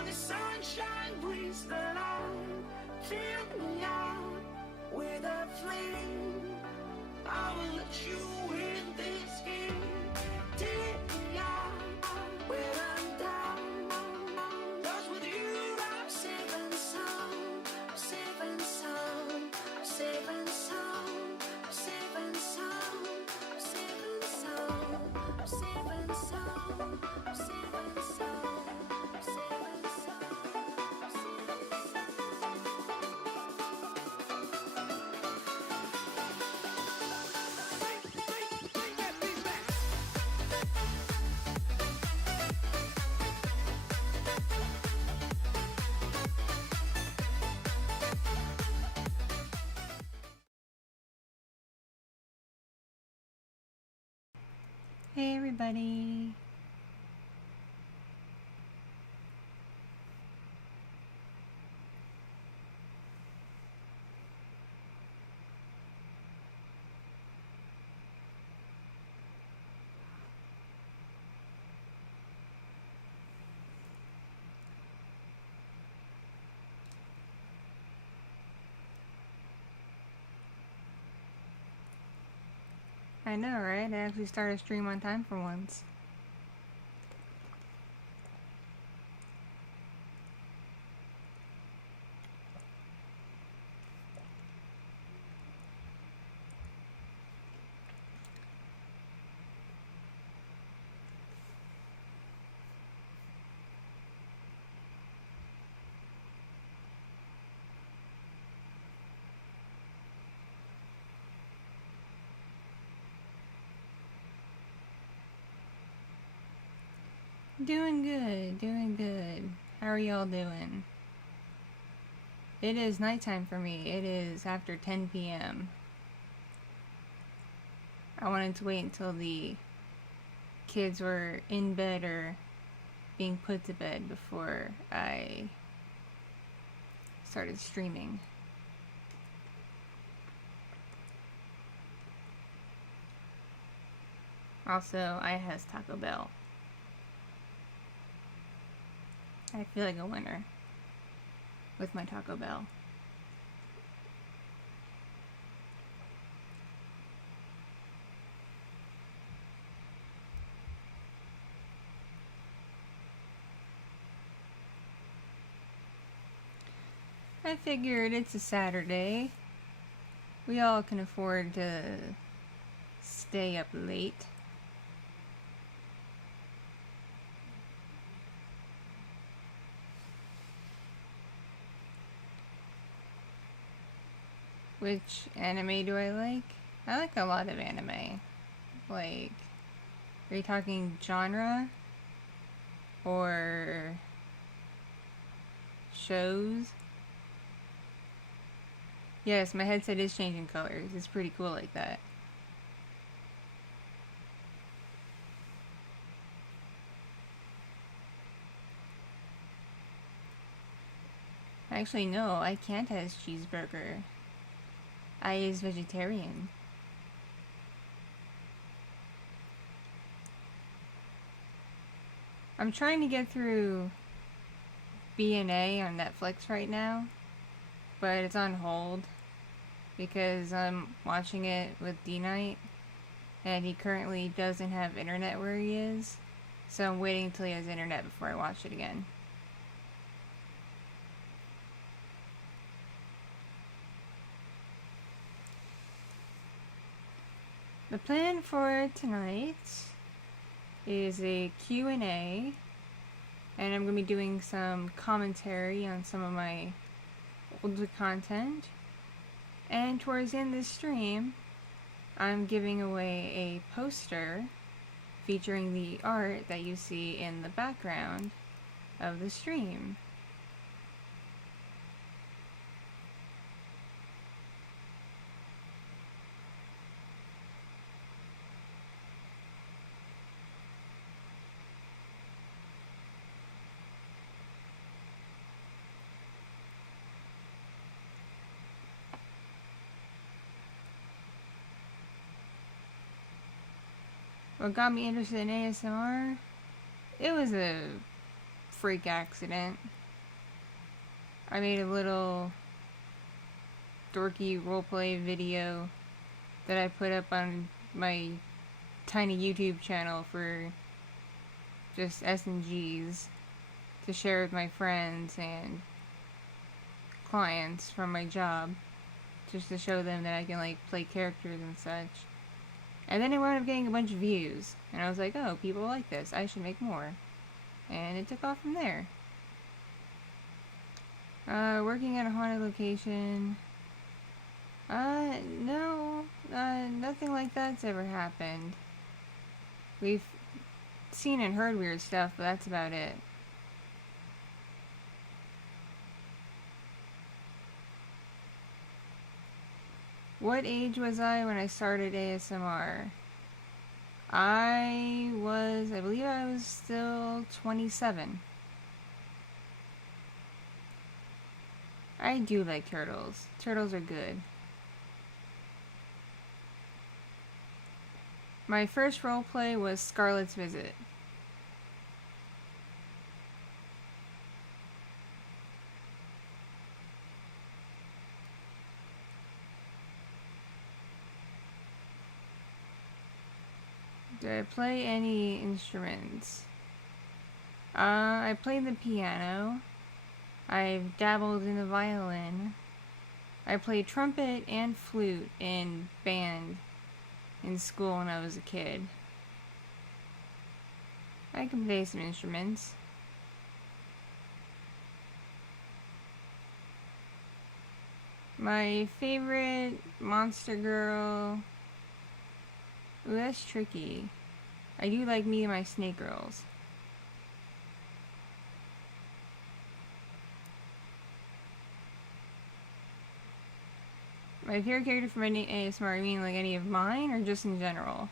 Now the sunshine breathes the light. Fill me out with a flame. I will let you in this game. Take me out where I'm down. 'Cause with you I'm safe and sound. I'm safe and sound. I'm safe and sound. I'm safe and sound. I'm safe and sound. I'm safe and sound. I'm safe and sound. I'm safe and sound. I'm safe and Hey everybody! I know, right? I actually started a stream on time for once. Doing good, doing good. How are y'all doing? It is nighttime for me. It is after 10 p.m. I wanted to wait until the kids were in bed or being put to bed before I started streaming. Also, I has Taco Bell. I feel like a winner with my Taco Bell. I figured it's a Saturday. We all can afford to stay up late. Which anime do I like? I like a lot of anime. Like, are you talking genre? Or shows? Yes, my headset is changing colors. It's pretty cool like that. Actually, no, I can't have cheeseburger. I is vegetarian. I'm trying to get through B&A on Netflix right now, but it's on hold because I'm watching it with D-Night, and he currently doesn't have internet where he is, so I'm waiting until he has internet before I watch it again. The plan for tonight is a Q&A, and I'm going to be doing some commentary on some of my older content. And towards the end of the stream, I'm giving away a poster featuring the art that you see in the background of the stream. What got me interested in ASMR? It was a freak accident. I made a little dorky roleplay video that I put up on my tiny YouTube channel for just S&Gs to share with my friends and clients from my job, just to show them that I can like play characters and such. And then it wound up getting a bunch of views, and I was like, oh, people like this, I should make more. And it took off from there. Working at a haunted location. No, nothing like that's ever happened. We've seen and heard weird stuff, but that's about it. What age was I when I started ASMR? I believe I was still 27. I do like turtles. Turtles are good. My first roleplay was Scarlet's Visit. Did I play any instruments? I played the piano. I've dabbled in the violin. I played trumpet and flute in band in school when I was a kid. I can play some instruments. My favorite monster girl... Ooh, that's tricky. I do like Me and My Snake Girls. My favorite character from any ASMR, I mean like any of mine or just in general?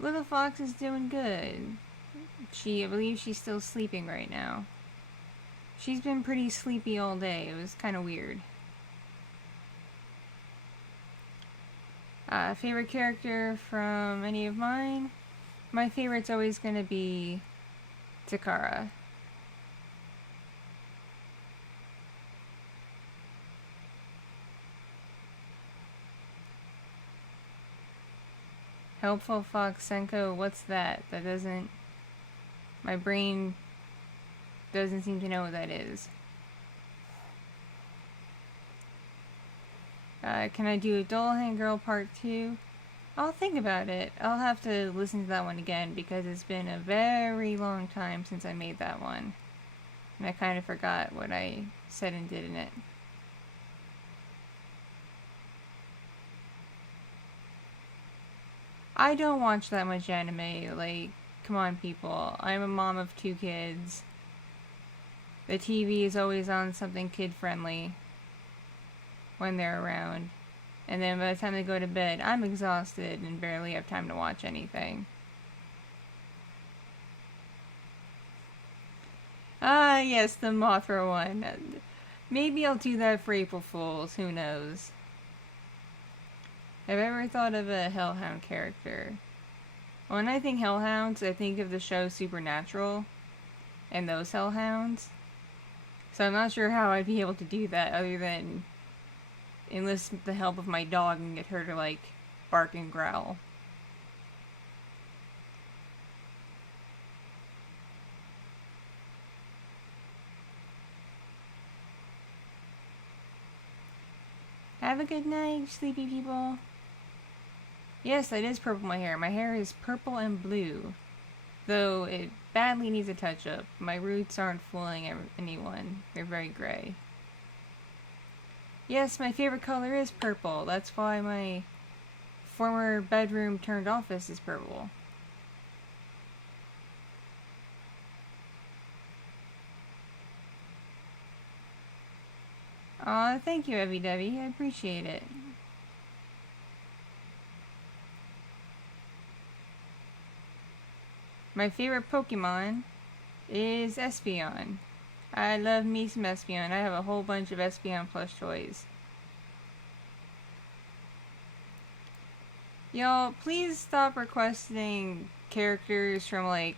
Little Fox is doing good. I believe she's still sleeping right now. She's been pretty sleepy all day. It was kind of weird. Favorite character from any of mine? My favorite's always going to be Takara. Helpful Fox Senko, what's that? That doesn't... My brain doesn't seem to know what that is. Can I do Doll Hand Girl Part 2? I'll think about it. I'll have to listen to that one again because it's been a very long time since I made that one. And I kind of forgot what I said and did in it. I don't watch that much anime. Like, come on, people. I'm a mom of 2 kids. The TV is always on something kid-friendly when they're around. And then by the time they go to bed, I'm exhausted and barely have time to watch anything. Ah, yes, the Mothra one. Maybe I'll do that for April Fools, who knows. Have I ever thought of a Hellhound character? When I think Hellhounds, I think of the show Supernatural and those Hellhounds. So I'm not sure how I'd be able to do that other than enlist the help of my dog and get her to, like, bark and growl. Have a good night, sleepy people. Yes, that is purple my hair. My hair is purple and blue. Though it badly needs a touch-up. My roots aren't fooling anyone. They're very gray. Yes, my favorite color is purple. That's why my former bedroom turned office is purple. Aw, thank you, Evie Debbie. I appreciate it. My favorite Pokemon is Espeon. I love me some Espeon. I have a whole bunch of Espeon plush toys. Y'all, please stop requesting characters from, like,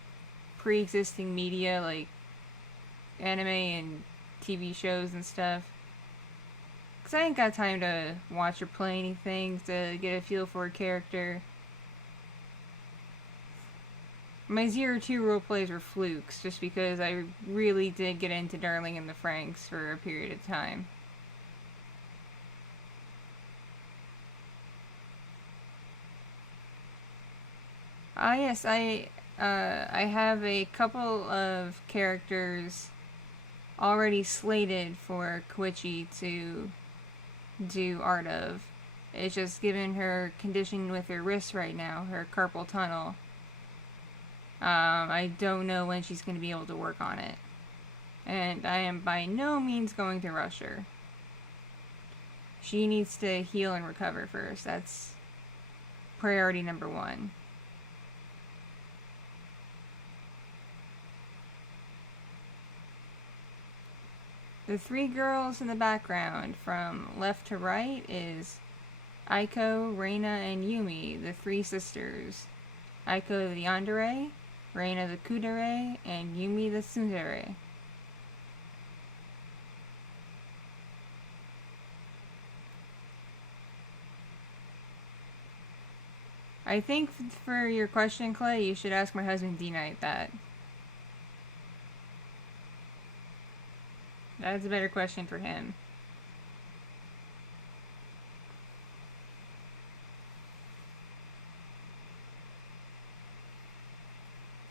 pre-existing media, like anime and TV shows and stuff. Because I ain't got time to watch or play anything to get a feel for a character. My 0-2 roleplays were flukes, just because I really did get into Darling and the Franxx for a period of time. Yes, I have a couple of characters already slated for Koichi to do art of. It's just given her condition with her wrist right now, her carpal tunnel. I don't know when she's going to be able to work on it. And I am by no means going to rush her. She needs to heal and recover first. That's priority number 1. The 3 girls in the background from left to right is Aiko, Reina, and Yumi, the 3 sisters. Aiko the yandere, Reina the kudere, and Yumi the tsundere. I think for your question, Clay, you should ask my husband D-Knight that. That's a better question for him.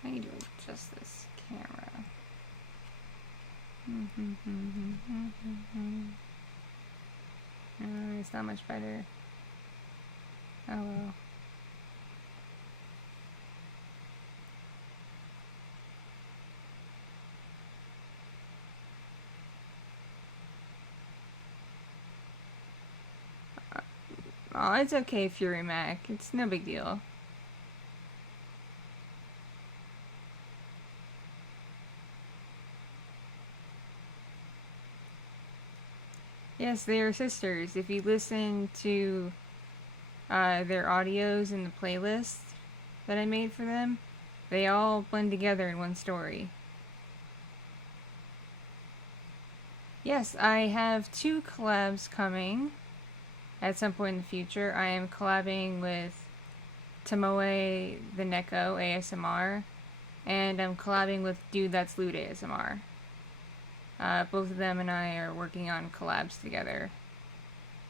I need to adjust this camera. It's not much better. Oh well. Oh, it's okay, Fury Mac. It's no big deal. Yes, they are sisters. If you listen to their audios in the playlist that I made for them, they all blend together in one story. Yes, I have 2 collabs coming at some point in the future. I am collabing with Tomoe the Neko ASMR, and I'm collabing with Dude That's Lewd ASMR. Both of them and I are working on collabs together.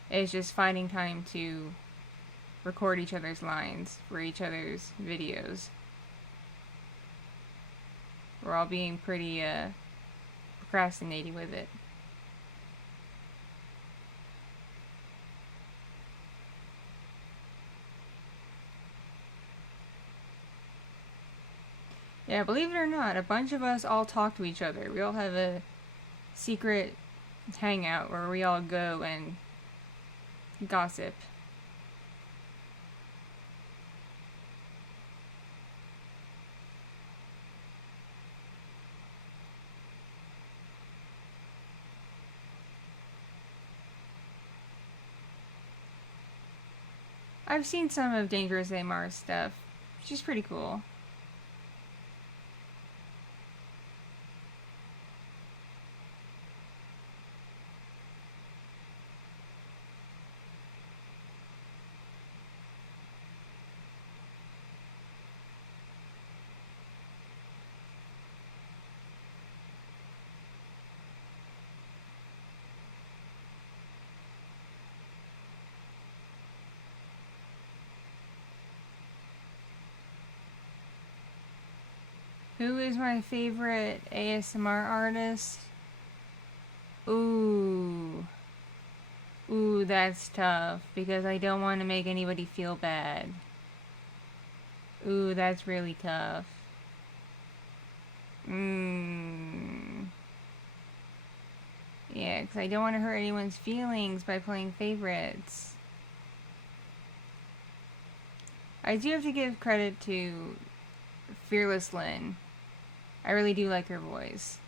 It's just finding time to record each other's lines for each other's videos. We're all being pretty procrastinating with it. Yeah, believe it or not, a bunch of us all talk to each other. We all have a secret hangout where we all go and gossip. I've seen some of Dangerous AMR's stuff. She's pretty cool. Who is my favorite ASMR artist? Ooh, that's tough because I don't want to make anybody feel bad. Ooh, that's really tough. Yeah, because I don't want to hurt anyone's feelings by playing favorites. I do have to give credit to Fearless Lynn. I really do like her voice.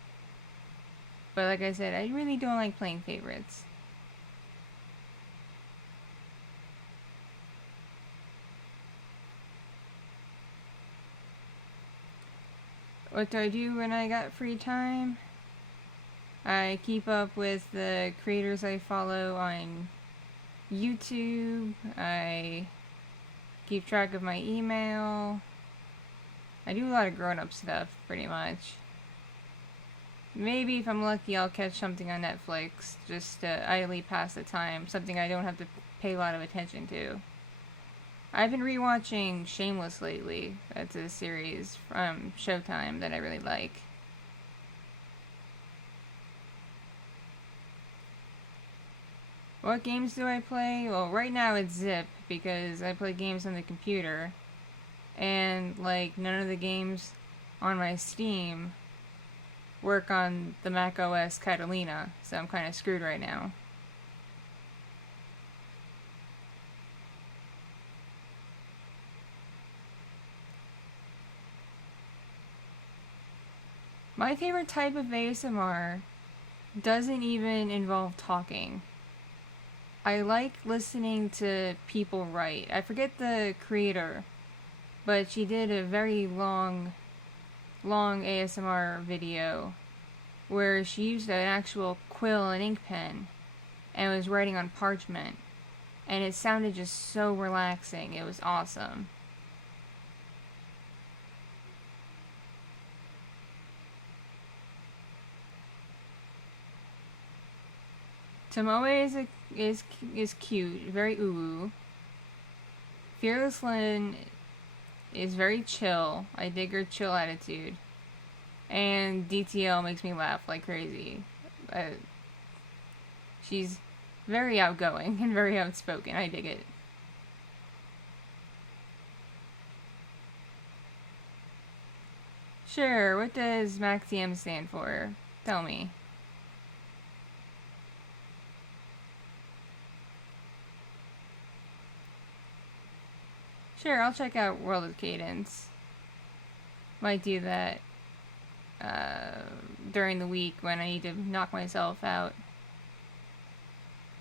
But like I said, I really don't like playing favorites. What do I do when I got free time? I keep up with the creators I follow on YouTube. I keep track of my email. I do a lot of grown-up stuff, pretty much. Maybe if I'm lucky, I'll catch something on Netflix just to idly pass the time, something I don't have to pay a lot of attention to. I've been rewatching Shameless lately. That's a series from Showtime that I really like. What games do I play? Well, right now it's Zip because I play games on the computer. And, like, none of the games on my Steam work on the Mac OS Catalina, so I'm kind of screwed right now. My favorite type of ASMR doesn't even involve talking. I like listening to people write. I forget the creator, but she did a very long ASMR video where she used an actual quill and ink pen and was writing on parchment. And it sounded just so relaxing. It was awesome. Tomoe is cute, very uwu. Fearless Lynn is very chill. I dig her chill attitude. And DTL makes me laugh like crazy. She's very outgoing and very outspoken. I dig it. Sure, what does MacTM stand for? Tell me. Sure, I'll check out World of Cadence. Might do that during the week when I need to knock myself out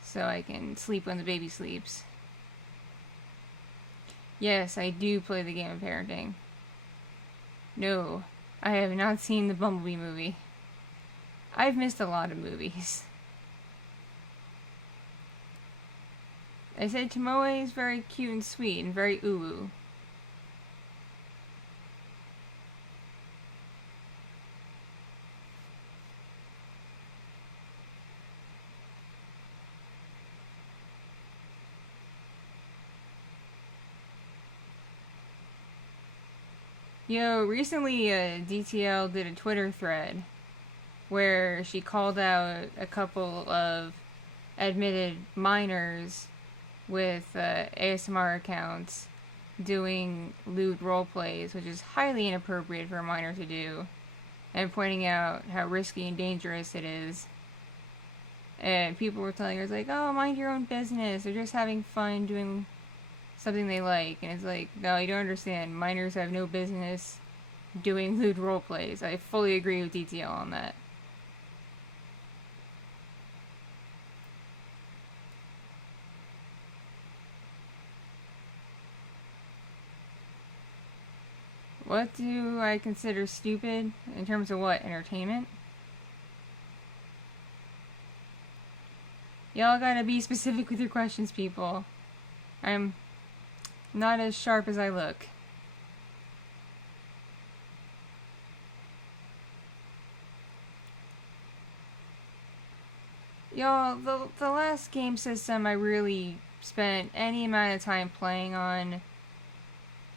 so I can sleep when the baby sleeps. Yes, I do play the game of parenting. No, I have not seen the Bumblebee movie. I've missed a lot of movies. I said Tomoe is very cute and sweet and very uwu. Yo, recently DTL did a Twitter thread where she called out a couple of admitted minors with ASMR accounts doing lewd roleplays, which is highly inappropriate for a minor to do, and pointing out how risky and dangerous it is. And people were telling her, like, oh, mind your own business, they're just having fun doing something they like. And it's like, no, you don't understand, minors have no business doing lewd roleplays. I fully agree with DTL on that. What do I consider stupid in terms of what? Entertainment? Y'all gotta be specific with your questions, people. I'm not as sharp as I look. Y'all, the last game system I really spent any amount of time playing on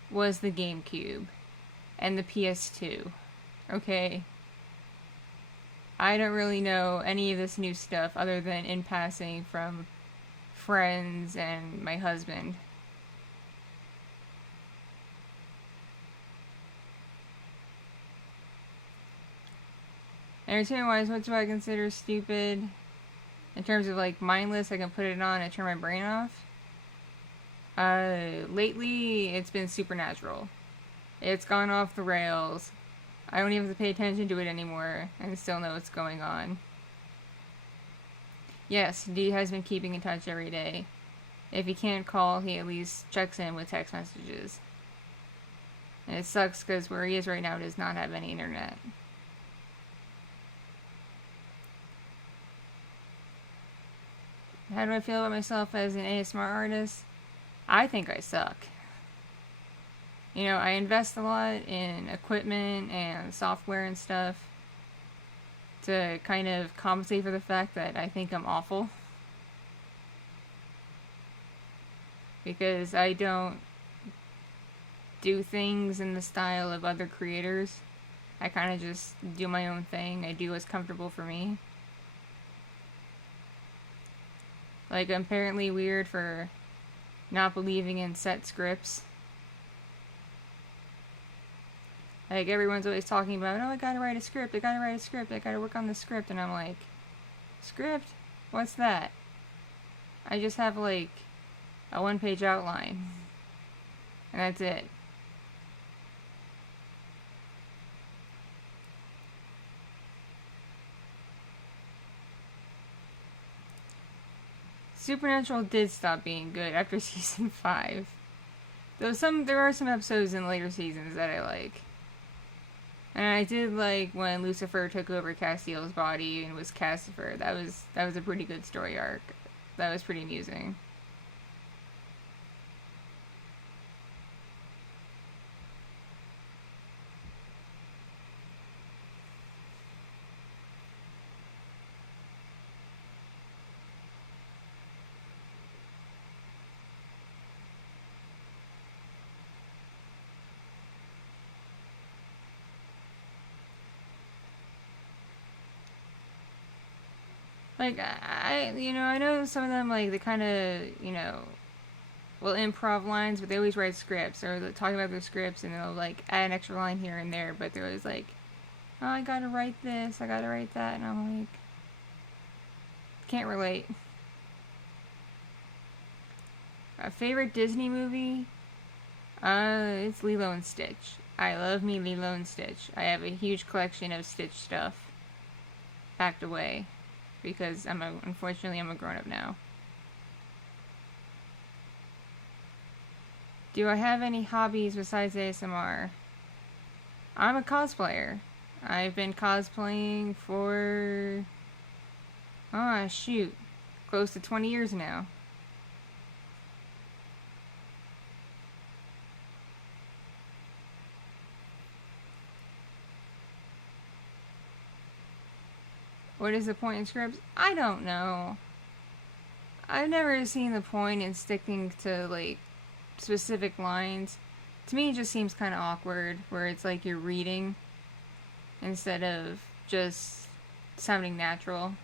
was the GameCube and the PS2. Okay? I don't really know any of this new stuff other than in passing from friends and my husband. Entertainment-wise, what do I consider stupid? In terms of, like, mindless, I can put it on and turn my brain off. Lately, it's been Supernatural. It's gone off the rails. I don't even have to pay attention to it anymore and still know what's going on. Yes, D has been keeping in touch every day. If he can't call, he at least checks in with text messages. And it sucks because where he is right now does not have any internet. How do I feel about myself as an ASMR artist? I think I suck. You know, I invest a lot in equipment and software and stuff to kind of compensate for the fact that I think I'm awful. Because I don't do things in the style of other creators. I kind of just do my own thing. I do what's comfortable for me. Like, I'm apparently weird for not believing in set scripts. Like, everyone's always talking about, oh, I gotta write a script, I gotta work on the script. And I'm like, script? What's that? I just have, like, a one-page outline. And that's it. Supernatural did stop being good after season 5. There are some episodes in later seasons that I like. And I did like when Lucifer took over Castiel's body and was Castifer. That was a pretty good story arc. That was pretty amusing. Like, I know some of them, like, they kind of, will improv lines, but they always write scripts, or they'll talk about their scripts, and they'll, like, add an extra line here and there, but they're always like, oh, I gotta write this, I gotta write that, and I'm like, can't relate. A favorite Disney movie? It's Lilo and Stitch. I love me Lilo and Stitch. I have a huge collection of Stitch stuff packed away. Because unfortunately I'm a grown-up now. Do I have any hobbies besides ASMR? I'm a cosplayer. I've been cosplaying for... close to 20 years now. What is the point in scripts? I don't know. I've never seen the point in sticking to, like, specific lines. To me, it just seems kind of awkward, where it's like you're reading instead of just sounding natural.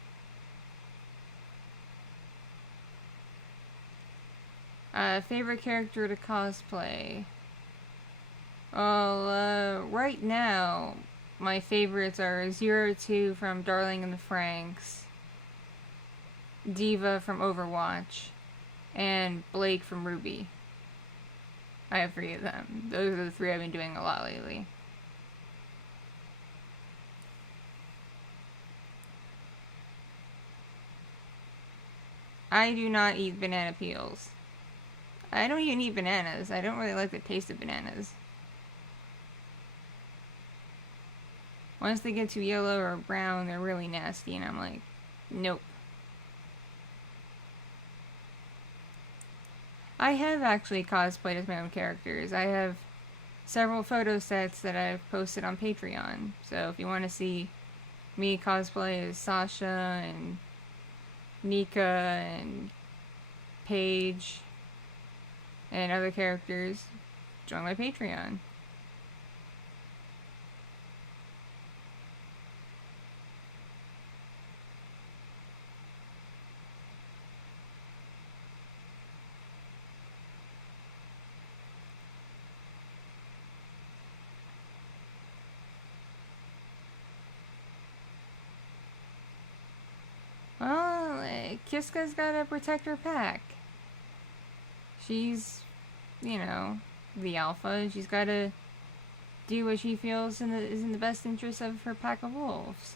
Favorite character to cosplay? Well, right now, my favorites are 02 from Darling in the Franxx, Diva from Overwatch, and Blake from Ruby. I have 3 of them. Those are the 3 I've been doing a lot lately. I do not eat banana peels. I don't even eat bananas. I don't really like the taste of bananas. Once they get too yellow or brown, they're really nasty, and I'm like, nope. I have actually cosplayed as my own characters. I have several photo sets that I've posted on Patreon. So if you want to see me cosplay as Sasha and Nika and Paige and other characters, join my Patreon. Well, Kiska's gotta protect her pack. She's, the alpha. She's gotta do what she feels is in the best interest of her pack of wolves.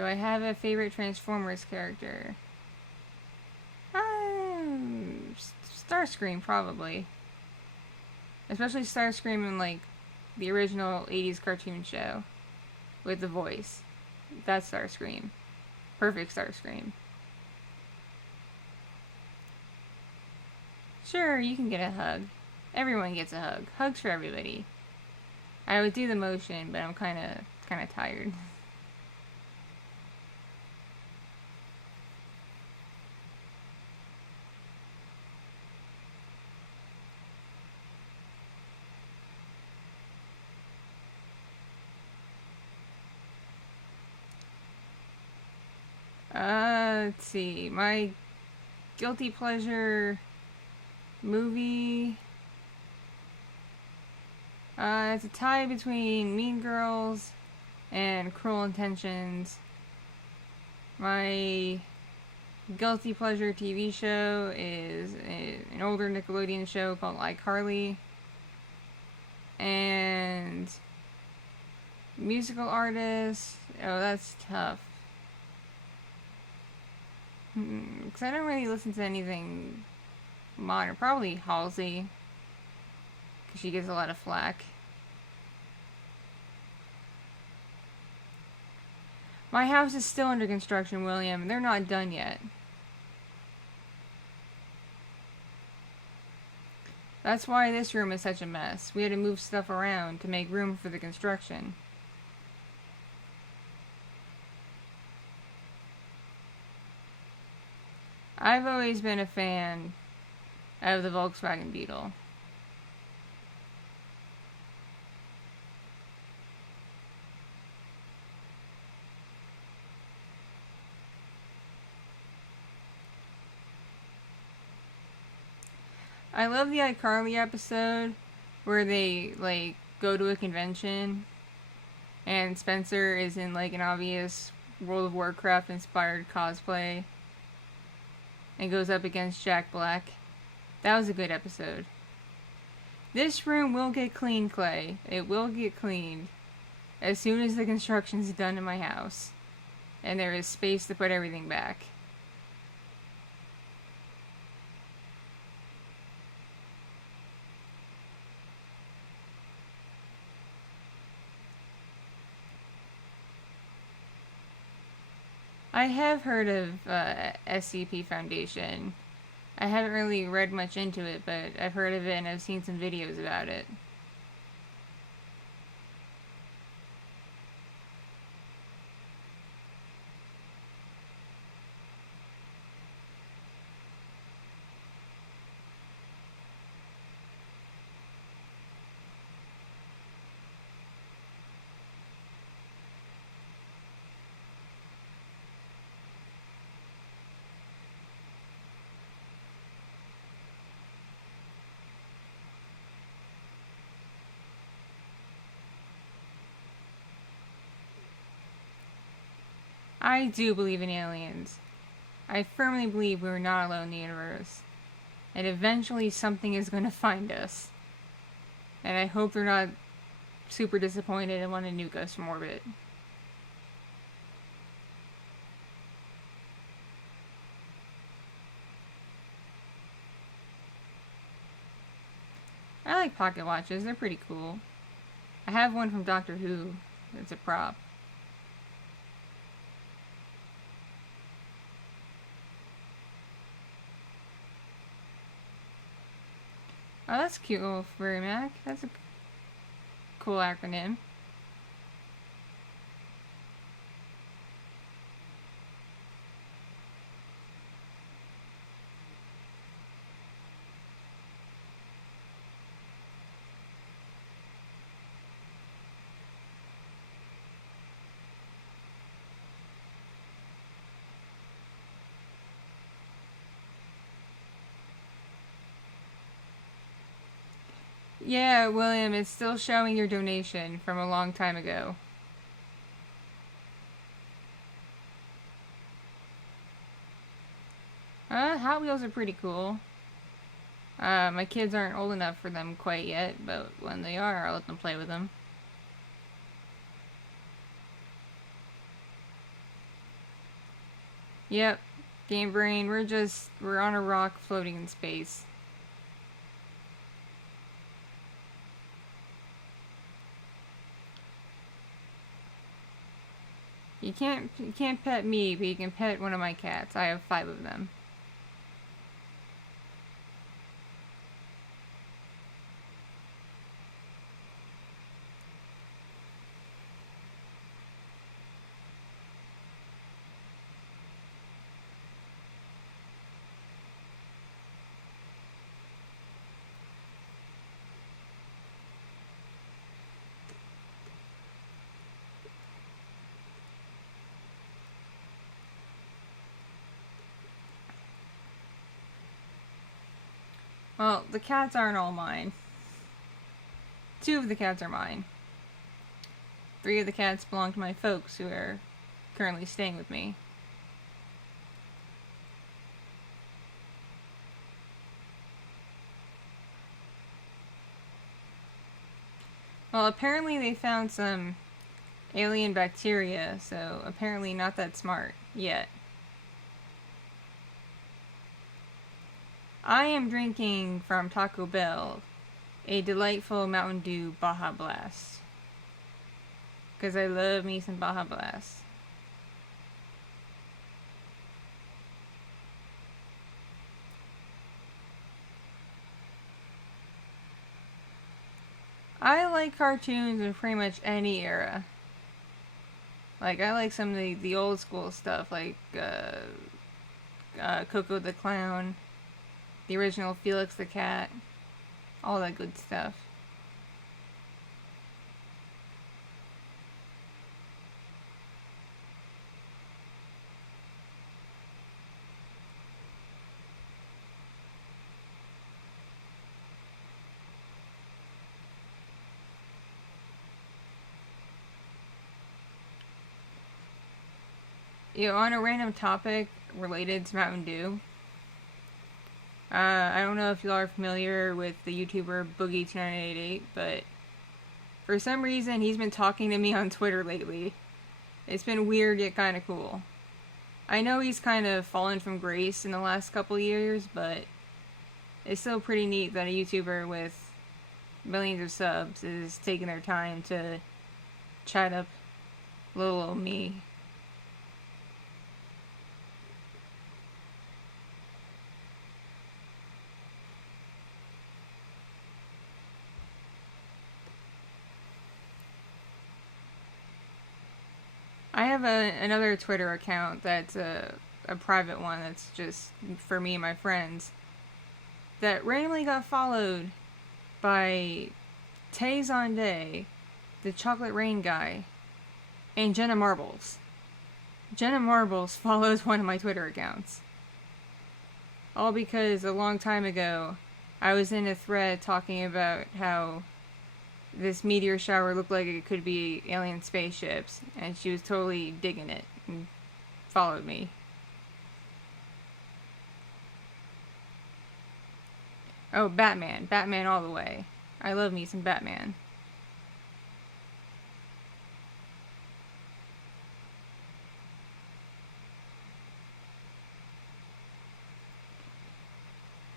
Do I have a favorite Transformers character? Starscream, probably. Especially Starscream in, like, the original 80s cartoon show. With the voice. That's Starscream. Perfect Starscream. Sure, you can get a hug. Everyone gets a hug. Hugs for everybody. I would do the motion, but I'm kind of tired. Let's see. My guilty pleasure movie. It's a tie between Mean Girls and Cruel Intentions. My guilty pleasure TV show is an older Nickelodeon show called iCarly. And musical artist. Oh, that's tough. Because I don't really listen to anything modern. Probably Halsey. Because she gets a lot of flack. My house is still under construction, William. They're not done yet. That's why this room is such a mess. We had to move stuff around to make room for the construction. I've always been a fan of the Volkswagen Beetle. I love the iCarly episode where they, like, go to a convention and Spencer is in, like, an obvious World of Warcraft inspired cosplay and goes up against Jack Black. That was a good episode. This room will get cleaned, Clay. It will get cleaned as soon as the construction's done in my house and there is space to put everything back. I have heard of SCP Foundation. I haven't really read much into it, but I've heard of it and I've seen some videos about it. I do believe in aliens. I firmly believe we're not alone in the universe. And eventually something is going to find us. And I hope they're not super disappointed and want to nuke us from orbit. I like pocket watches. They're pretty cool. I have one from Doctor Who. It's a prop. Oh, that's cute, little furry Mac. That's a cool acronym. Yeah, William, it's still showing your donation from a long time ago. Hot Wheels are pretty cool. My kids aren't old enough for them quite yet, but when they are, I'll let them play with them. Yep. Game Brain, we're on a rock floating in space. You can't pet me, but you can pet one of my cats. I have 5 of them. Well, the cats aren't all mine. 2 of the cats are mine. 3 of the cats belong to my folks who are currently staying with me. Well, apparently they found some alien bacteria, so apparently not that smart yet. I am drinking from Taco Bell a delightful Mountain Dew Baja Blast. Because I love me some Baja Blast. I like cartoons in pretty much any era. Like, I like some of the old school stuff, like Coco the Clown, the original Felix the Cat, all that good stuff. You know, on a random topic related to Mountain Dew, I don't know if you are familiar with the YouTuber Boogie2988, but for some reason he's been talking to me on Twitter lately. It's been weird yet kind of cool. I know he's kind of fallen from grace in the last couple years, but it's still pretty neat that a YouTuber with millions of subs is taking their time to chat up little old me. I have another Twitter account that's a private one that's just for me and my friends that randomly got followed by Tay Zonday, the Chocolate Rain guy, and Jenna Marbles. Jenna Marbles follows one of my Twitter accounts. All because a long time ago, I was in a thread talking about how this meteor shower looked like it could be alien spaceships, and she was totally digging it and followed me. Oh, Batman. Batman all the way. I love me some Batman.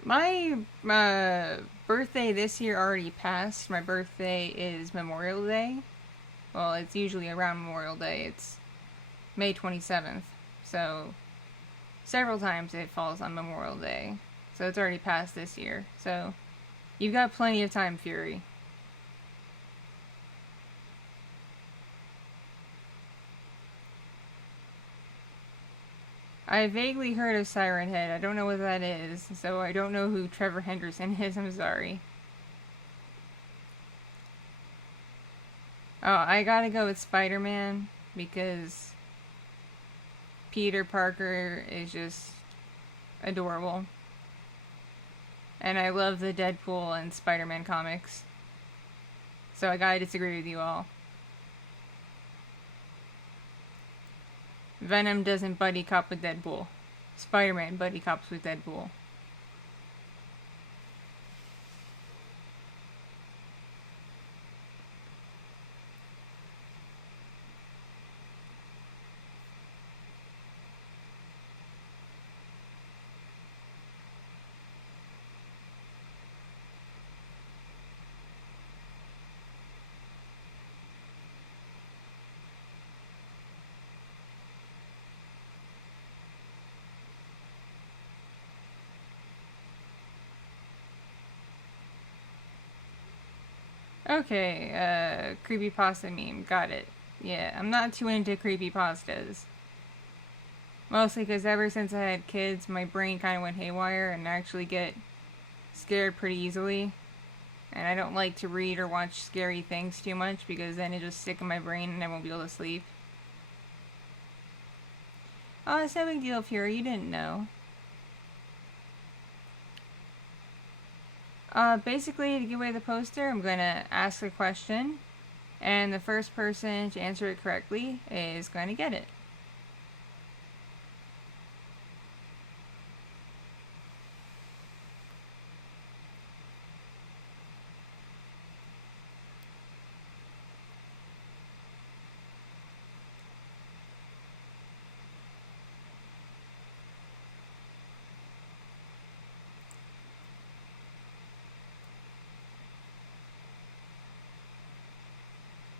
My birthday this year already passed. My birthday is Memorial Day. Well, it's usually around Memorial Day. It's May 27th. So, several times it falls on Memorial Day. So it's already passed this year. So, you've got plenty of time, Fury. I vaguely heard of Siren Head. I don't know what that is, so I don't know who Trevor Henderson is. I'm sorry. Oh, I gotta go with Spider-Man because Peter Parker is just adorable. And I love the Deadpool and Spider-Man comics. So I gotta disagree with you all. Venom doesn't buddy cop with Deadpool. Spider-Man buddy cops with Deadpool. Okay, creepypasta meme. Got it. Yeah, I'm not too into creepypastas. Mostly because ever since I had kids, my brain kind of went haywire and I actually get scared pretty easily. And I don't like to read or watch scary things too much because then it just stick in my brain and I won't be able to sleep. Oh, it's no big deal, Fury. You didn't know. Basically, to give away the poster, I'm going to ask a question. And the first person to answer it correctly is going to get it.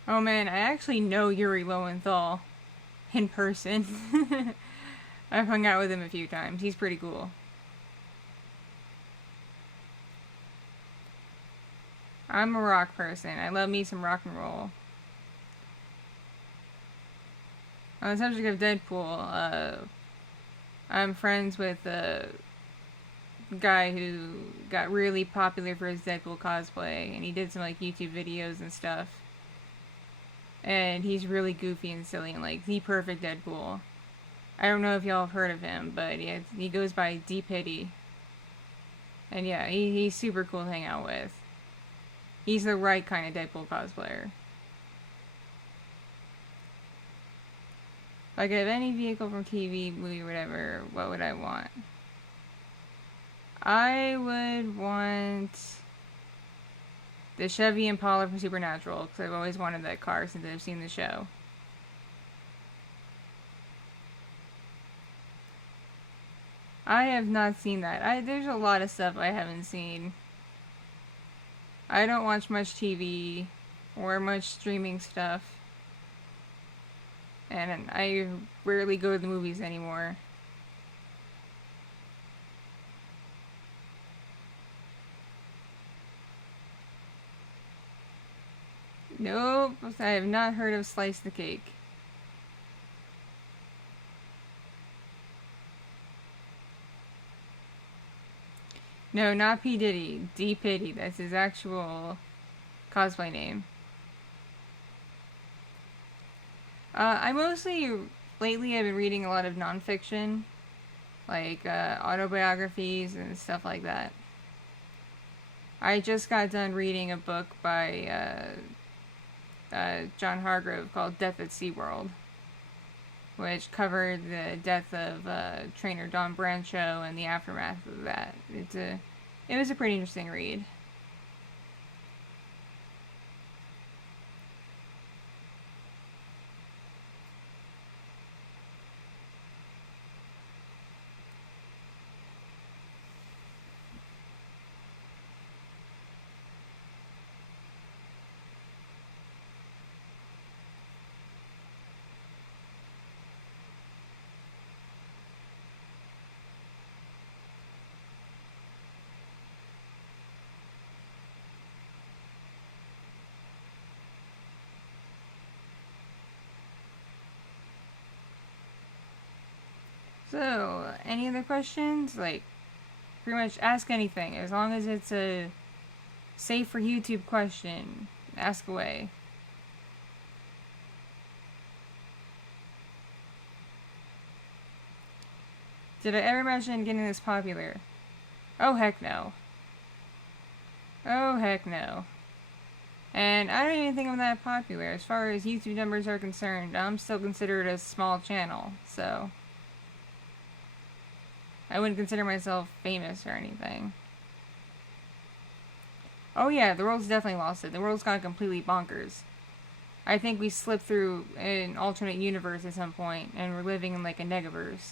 Oh man, I actually know Yuri Lowenthal in person. I've hung out with him a few times. He's pretty cool. I'm a rock person. I love me some rock and roll. On the subject of Deadpool, I'm friends with a guy who got really popular for his Deadpool cosplay, and he did some like YouTube videos and stuff. And he's really goofy and silly and like the perfect Deadpool. I don't know if y'all have heard of him, but yeah, he goes by Deep Pity. And yeah, he's super cool to hang out with. He's the right kind of Deadpool cosplayer. If I could have any vehicle from TV, movie, whatever, what would I want? I would want the Chevy Impala from Supernatural, because I've always wanted that car since I've seen the show. I have not seen that. There's a lot of stuff I haven't seen. I don't watch much TV or much streaming stuff. And I rarely go to the movies anymore. Nope, I have not heard of Slice the Cake. No, not P. Diddy. D. Pity. That's his actual cosplay name. Lately I've been reading a lot of nonfiction, like autobiographies and stuff like that. I just got done reading a book by John Hargrove called Death at SeaWorld, which covered the death of trainer Don Brancho and the aftermath of that. It was a pretty interesting read. So, any other questions? Like, pretty much ask anything. As long as it's a safe for YouTube question, ask away. Did I ever imagine getting this popular? Oh, heck no. Oh, heck no. And I don't even think I'm that popular. As far as YouTube numbers are concerned, I'm still considered a small channel, so I wouldn't consider myself famous or anything. Oh yeah, the world's definitely lost it. The world's gone completely bonkers. I think we slipped through an alternate universe at some point, and we're living in like a negaverse.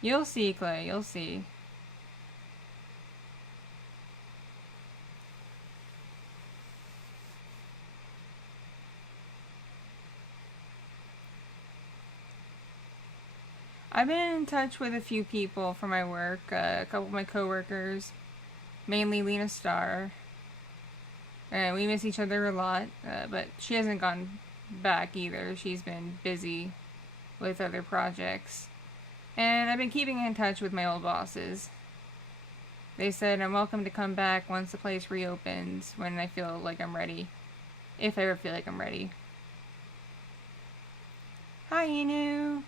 You'll see, Clay, you'll see. I've been in touch with a few people from my work, a couple of my coworkers, mainly Lena Starr. And we miss each other a lot, but she hasn't gone back either. She's been busy with other projects. And I've been keeping in touch with my old bosses. They said I'm welcome to come back once the place reopens when I feel like I'm ready. If I ever feel like I'm ready. Hi, Inu!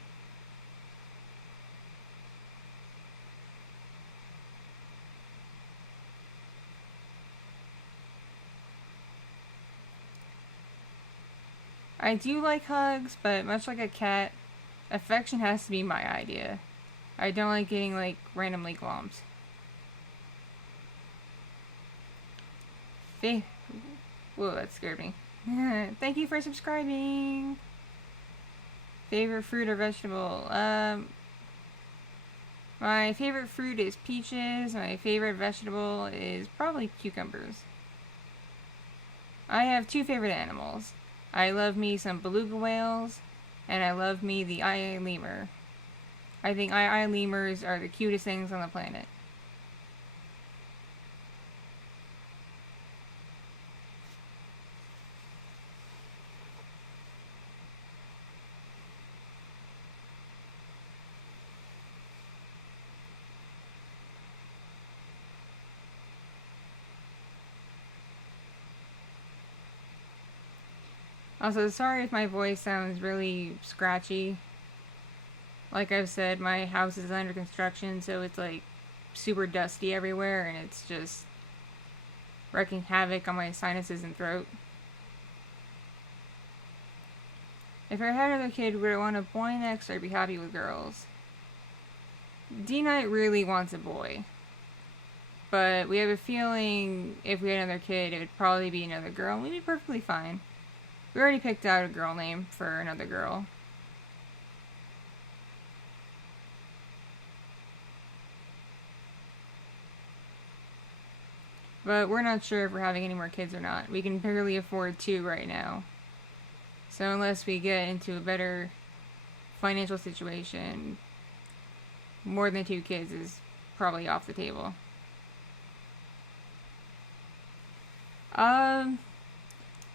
I do like hugs, but much like a cat, affection has to be my idea. I don't like getting, like, randomly glomped. Whoa, that scared me. Thank you for subscribing. Favorite fruit or vegetable? My favorite fruit is peaches. My favorite vegetable is probably cucumbers. I have two favorite animals. I love me some beluga whales, and I love me the eye lemur. I think eye lemurs are the cutest things on the planet. Also, sorry if my voice sounds really scratchy. Like I've said, my house is under construction, so it's like super dusty everywhere, and it's just wreaking havoc on my sinuses and throat. If I had another kid, would I want a boy next, or I'd be happy with girls? D-Night really wants a boy. But we have a feeling if we had another kid, it would probably be another girl, and we'd be perfectly fine. We already picked out a girl name for another girl. But we're not sure if we're having any more kids or not. We can barely afford 2 right now. So unless we get into a better financial situation, more than 2 kids is probably off the table.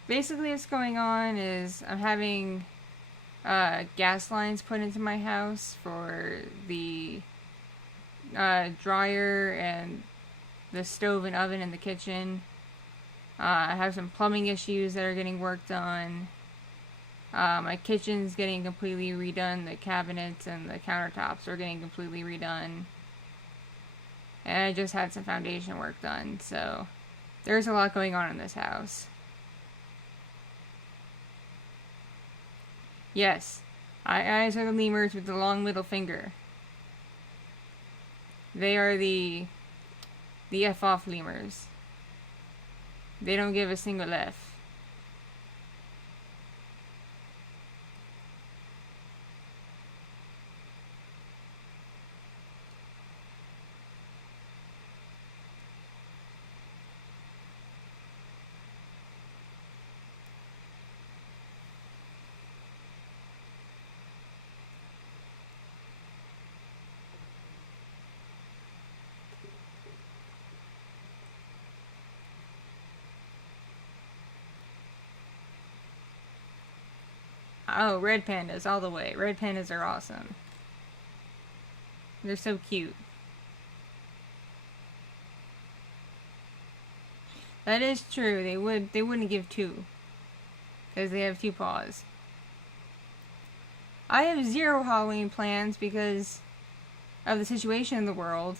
Basically what's going on is I'm having gas lines put into my house for the dryer and the stove and oven in the kitchen. I have some plumbing issues that are getting worked on. My kitchen's getting completely redone. The cabinets and the countertops are getting completely redone. And I just had some foundation work done, so there's a lot going on in this house. Yes, eyes are the lemurs with the long middle finger. They are the F off lemurs. They don't give a single F. Oh, red pandas, all the way. Red pandas are awesome. They're so cute. That is true. They wouldn't give 2. Because they have 2 paws. I have 0 Halloween plans because of the situation in the world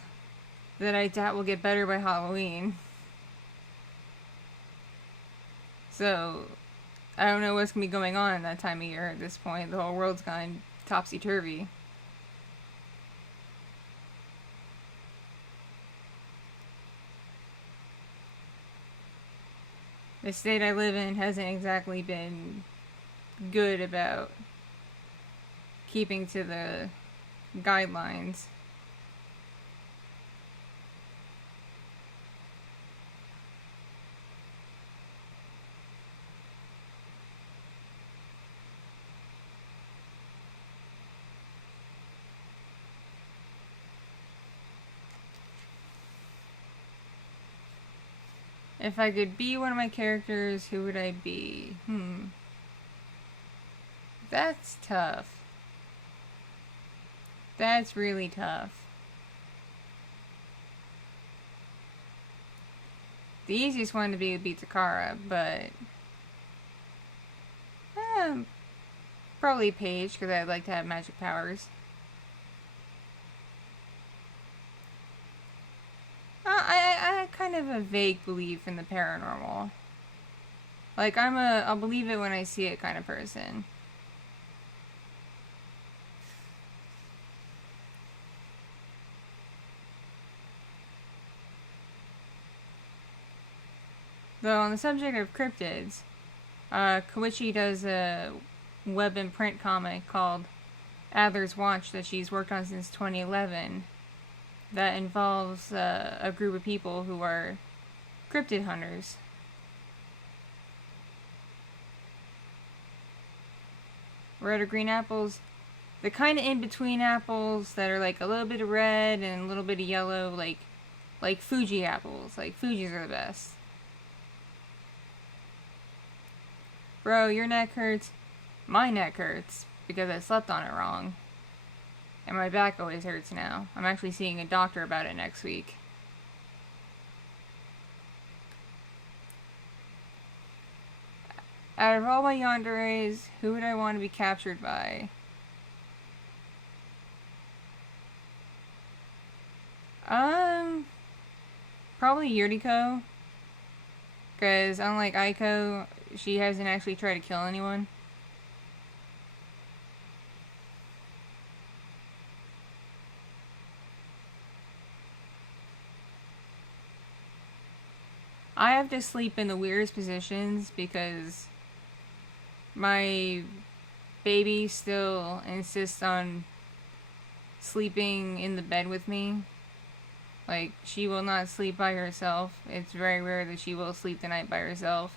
that I doubt will get better by Halloween. So, I don't know what's going to be going on at that time of year at this point. The whole world's gone topsy-turvy. The state I live in hasn't exactly been good about keeping to the guidelines. If I could be one of my characters, who would I be? That's tough. That's really tough. The easiest one to be would be Takara, but probably Paige, because I'd like to have magic powers. I kind of a vague belief in the paranormal. Like, I'll believe it when I see it kind of person. Though, on the subject of cryptids, Koichi does a web and print comic called Adler's Watch that she's worked on since 2011 that involves a group of people who are cryptid hunters. Red or green apples, the kind of in-between apples that are like a little bit of red and a little bit of yellow, like Fuji apples. Like, Fuji's are the best. Bro, your neck hurts. My neck hurts because I slept on it wrong. And my back always hurts now. I'm actually seeing a doctor about it next week. Out of all my yanderes, who would I want to be captured by? Probably Yuriko. Because unlike Aiko, she hasn't actually tried to kill anyone. I have to sleep in the weirdest positions because my baby still insists on sleeping in the bed with me. Like, she will not sleep by herself. It's very rare that she will sleep the night by herself.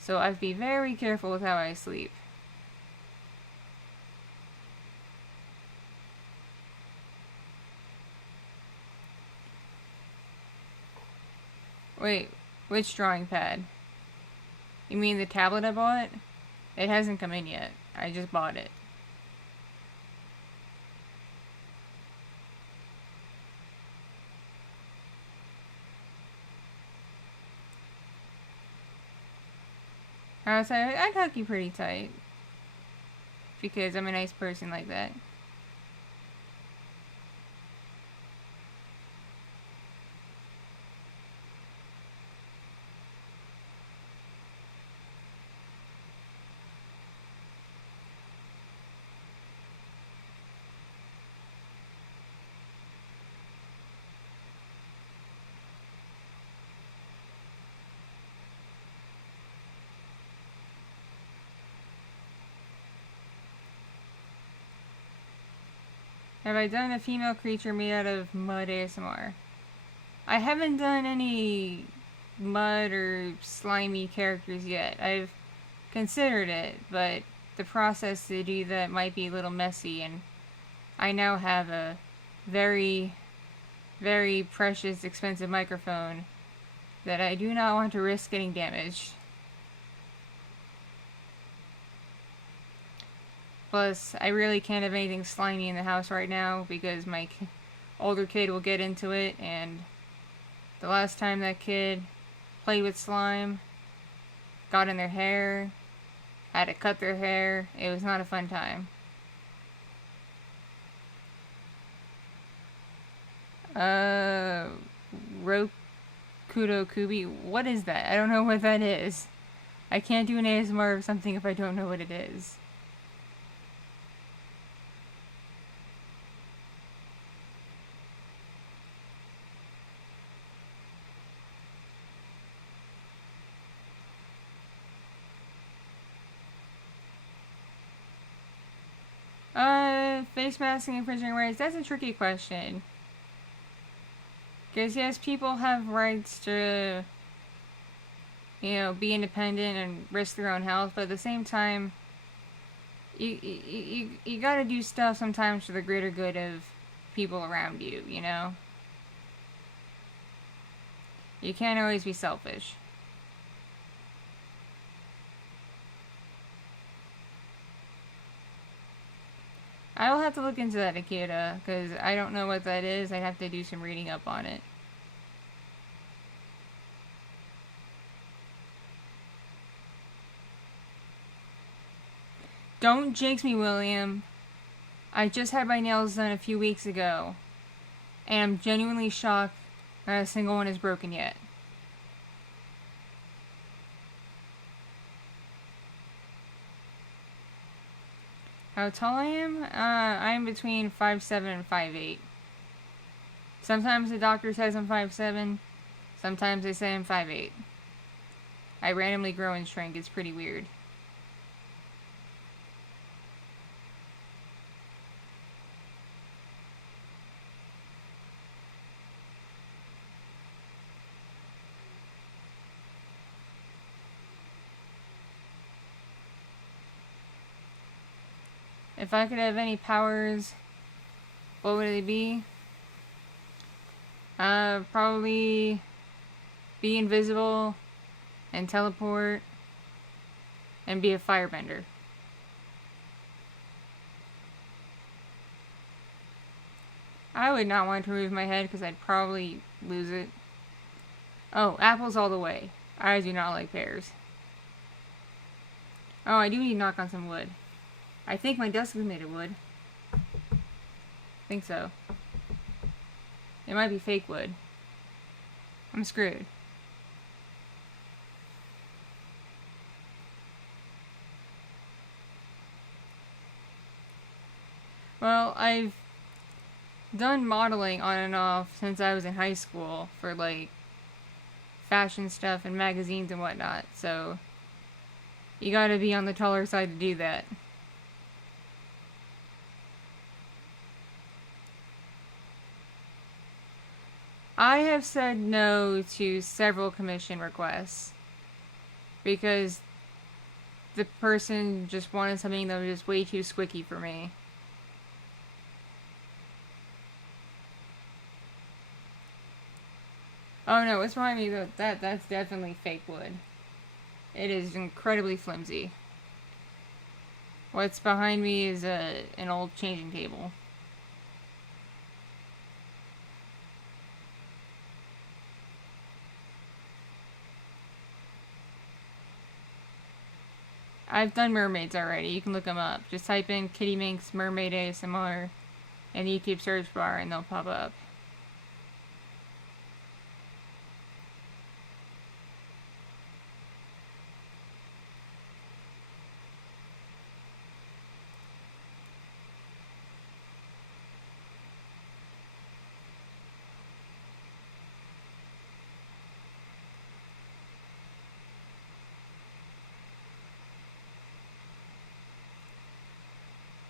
So I have to be very careful with how I sleep. Wait, which drawing pad? You mean the tablet I bought? It hasn't come in yet. I just bought it. I'd hug you pretty tight. Because I'm a nice person like that. Have I done a female creature made out of mud ASMR? I haven't done any mud or slimy characters yet. I've considered it, but the process to do that might be a little messy, and I now have a very, very precious, expensive microphone that I do not want to risk getting damaged. Plus, I really can't have anything slimy in the house right now because my older kid will get into it, and the last time that kid played with slime, got in their hair, had to cut their hair. It was not a fun time. Rokudo Kubi, what is that? I don't know what that is. I can't do an ASMR of something if I don't know what it is. Face masking and infringing rights, that's a tricky question. Because yes, people have rights to, be independent and risk their own health, but at the same time, you gotta do stuff sometimes for the greater good of people around you, You can't always be selfish. I'll have to look into that, Akira, because I don't know what that is. I'd have to do some reading up on it. Don't jinx me, William. I just had my nails done a few weeks ago, and I'm genuinely shocked not a single one is broken yet. How tall I am? I'm between 5'7" and 5'8". Sometimes the doctor says I'm 5'7", sometimes they say I'm 5'8". I randomly grow and shrink, it's pretty weird. If I could have any powers, what would they be? Probably be invisible and teleport and be a firebender. I would not want to remove my head because I'd probably lose it. Oh, apples all the way. I do not like pears. Oh, I do need to knock on some wood. I think my desk is made of wood. I think so. It might be fake wood. I'm screwed. Well, I've done modeling on and off since I was in high school for like fashion stuff and magazines and whatnot, so you gotta be on the taller side to do that. I have said no to several commission requests because the person just wanted something that was just way too squicky for me. Oh no, what's behind me though? That's definitely fake wood. It is incredibly flimsy. What's behind me is an old changing table. I've done mermaids already. You can look them up. Just type in Kitti Minx mermaid ASMR in the YouTube search bar and they'll pop up.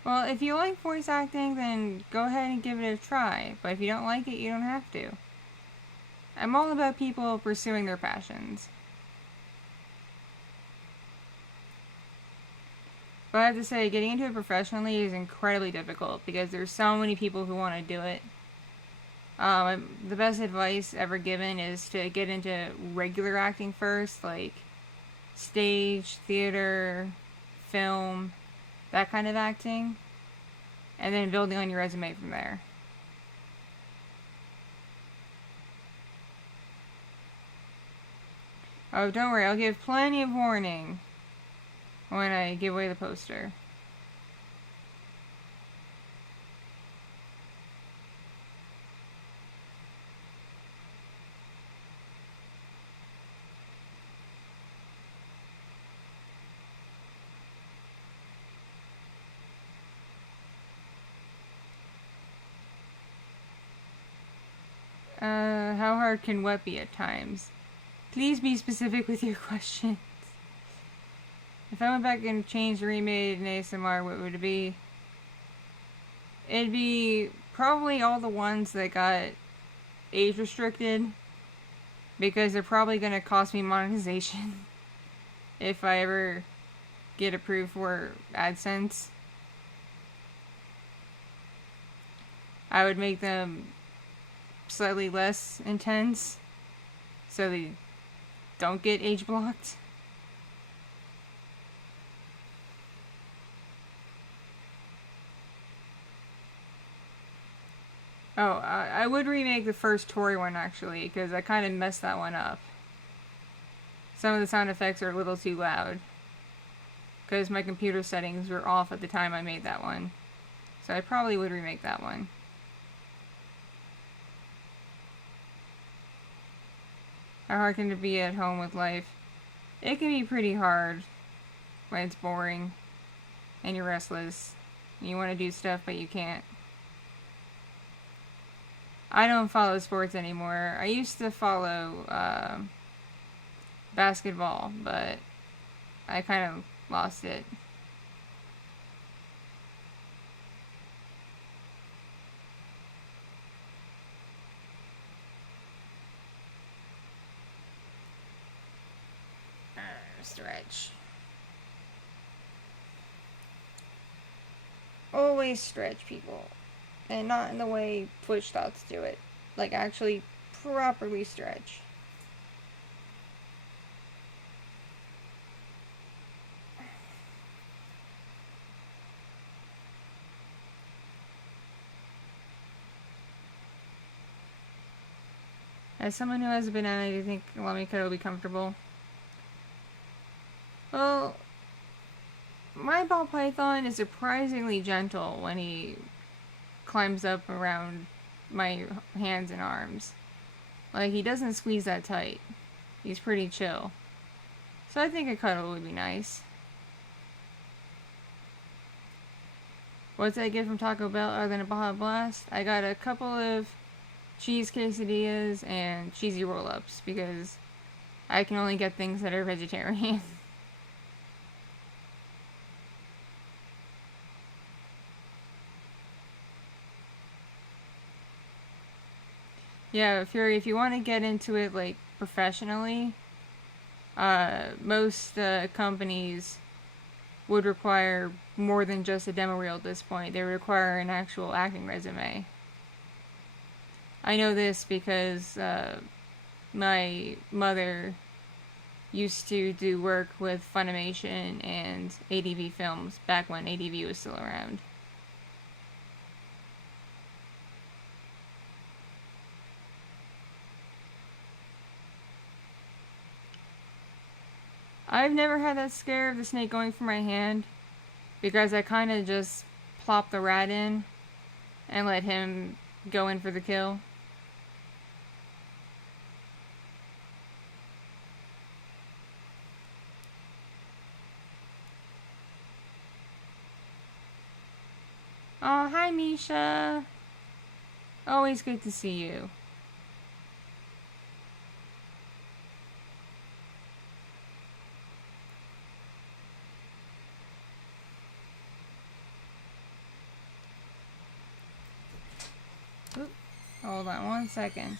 Well, if you like voice acting, then go ahead and give it a try. But if you don't like it, you don't have to. I'm all about people pursuing their passions. But I have to say, getting into it professionally is incredibly difficult because there's so many people who want to do it. The best advice ever given is to get into regular acting first, like stage, theater, film, that kind of acting, and then building on your resume from there. Oh, don't worry, I'll give plenty of warning when I give away the poster. How hard can wet be at times? Please be specific with your questions. If I went back and changed and remade an ASMR, what would it be? It'd be probably all the ones that got age restricted, because they're probably going to cost me monetization if I ever get approved for AdSense. I would make them slightly less intense so they don't get age blocked. Oh, I would remake the first Tori one actually, because I kind of messed that one up. Some of the sound effects are a little too loud. Because my computer settings were off at the time I made that one. So I probably would remake that one. How hard can it be at home with life? It can be pretty hard when it's boring and you're restless. And you want to do stuff, but you can't. I don't follow sports anymore. I used to follow basketball, but I kind of lost it. Stretch. Always stretch, people. And not in the way Twitch thoughts do it. Like, actually properly stretch. As someone who has a banana, do you think Lamika will be comfortable? Well, my ball python is surprisingly gentle when he climbs up around my hands and arms. Like, he doesn't squeeze that tight. He's pretty chill. So I think a cuddle would be nice. What did I get from Taco Bell other than a Baja Blast? I got a couple of cheese quesadillas and cheesy roll-ups because I can only get things that are vegetarian. Yeah, Fury, if you want to get into it like professionally, most companies would require more than just a demo reel at this point. They require an actual acting resume. I know this because my mother used to do work with Funimation and ADV Films back when ADV was still around. I've never had that scare of the snake going for my hand because I kind of just plop the rat in and let him go in for the kill. Oh, hi Misha. Always good to see you. Oop, hold on 1 second.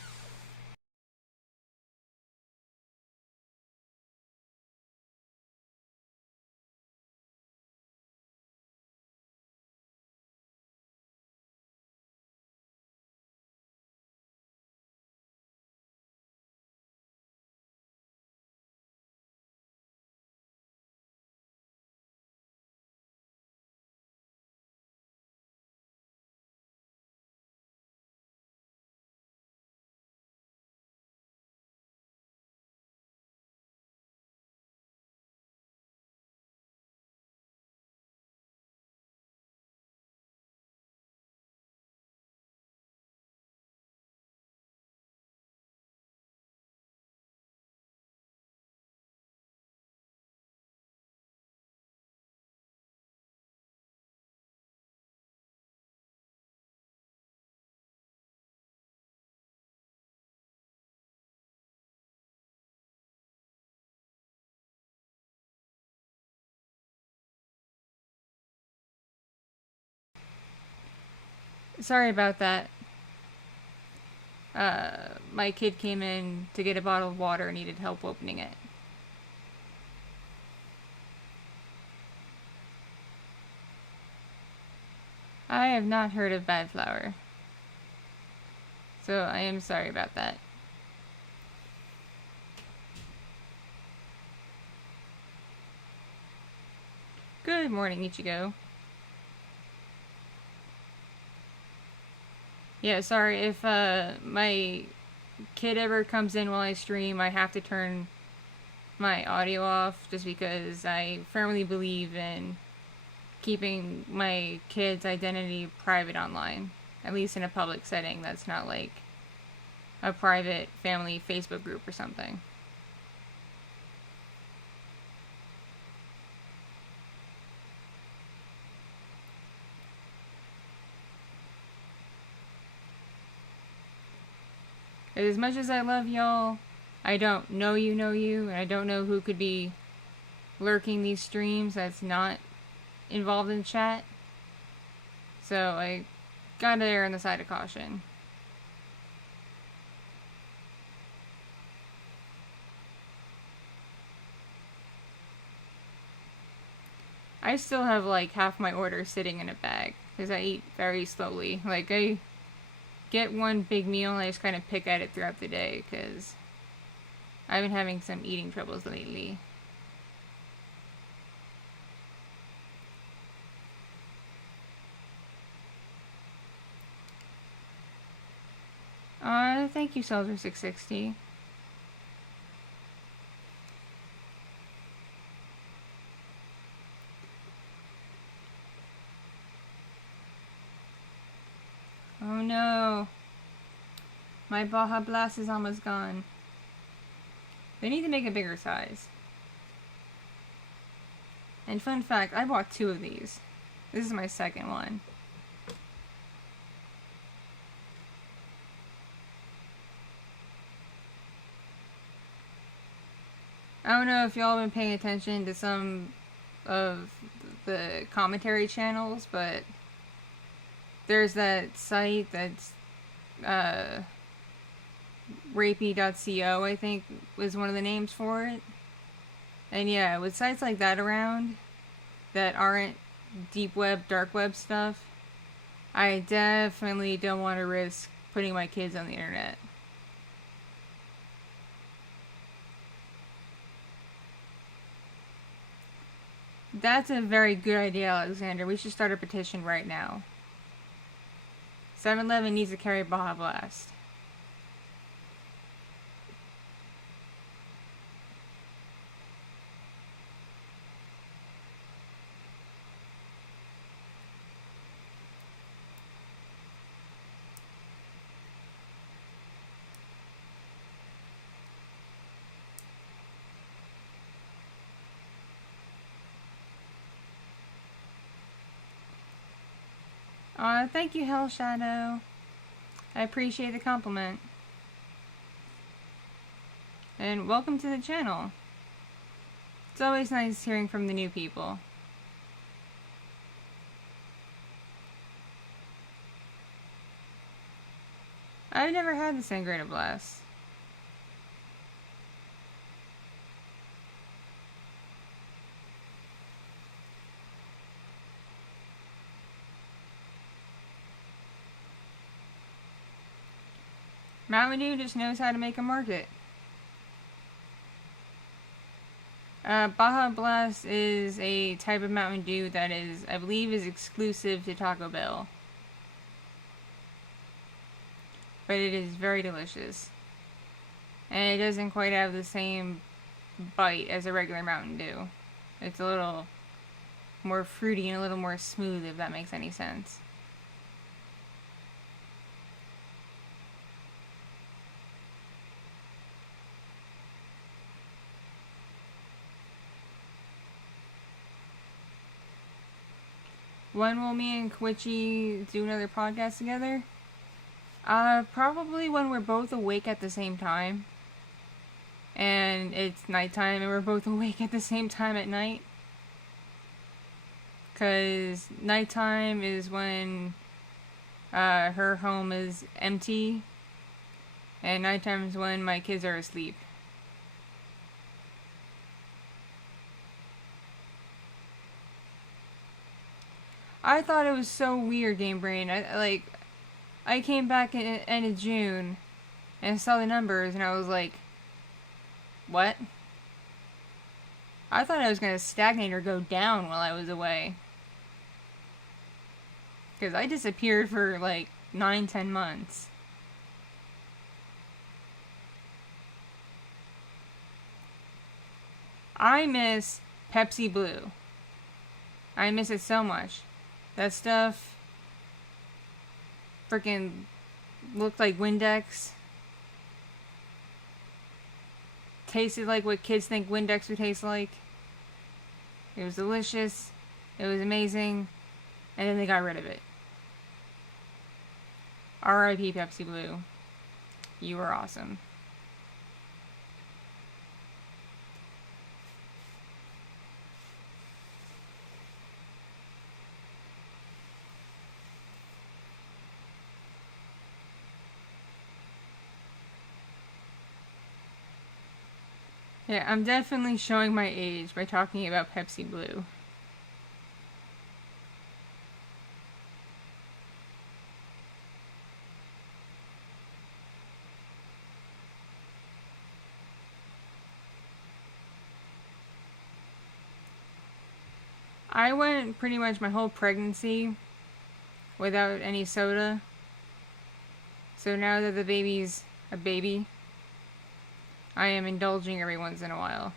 Sorry about that. My kid came in to get a bottle of water and needed help opening it. I have not heard of bad flour. So I am sorry about that. Good morning, Ichigo. Yeah, sorry, if my kid ever comes in while I stream, I have to turn my audio off just because I firmly believe in keeping my kid's identity private online, at least in a public setting that's not like a private family Facebook group or something. As much as I love y'all, I don't know you, and I don't know who could be lurking these streams that's not involved in chat. So I gotta err on the side of caution. I still have like half my order sitting in a bag because I eat very slowly. Like I get one big meal and I just kind of pick at it throughout the day because I've been having some eating troubles lately. Thank you, Soldier660. Oh no. My Baja Blast is almost gone. They need to make a bigger size. And fun fact, I bought 2 of these. This is my second one. I don't know if y'all have been paying attention to some of the commentary channels, but there's that site that's rapey.co, I think was one of the names for it. And yeah, with sites like that around that aren't deep web, dark web stuff, I definitely don't want to risk putting my kids on the internet. That's a very good idea, Alexander. We should start a petition right now. 7-Eleven needs to carry Baja Blast. Thank you, Hell Shadow. I appreciate the compliment. And welcome to the channel. It's always nice hearing from the new people. I've never had the Sangria Blast. Mountain Dew just knows how to make a market. Baja Blast is a type of Mountain Dew that is, I believe, is exclusive to Taco Bell. But it is very delicious. And it doesn't quite have the same bite as a regular Mountain Dew. It's a little more fruity and a little more smooth, if that makes any sense. When will me and Quitchy do another podcast together? Probably when we're both awake at the same time. And it's nighttime and we're both awake at the same time at night. Because nighttime is when her home is empty. And nighttime is when my kids are asleep. I thought it was so weird, Game Brain. I came back in end of June and saw the numbers and I was like, what? I thought I was going to stagnate or go down while I was away. Because I disappeared for like 9-10 months. I miss Pepsi Blue. I miss it so much. That stuff freaking looked like Windex. Tasted like what kids think Windex would taste like. It was delicious. It was amazing. And then they got rid of it. R.I.P. Pepsi Blue. You were awesome. Yeah, I'm definitely showing my age by talking about Pepsi Blue. I went pretty much my whole pregnancy without any soda. So now that the baby's a baby, I am indulging every once in a while.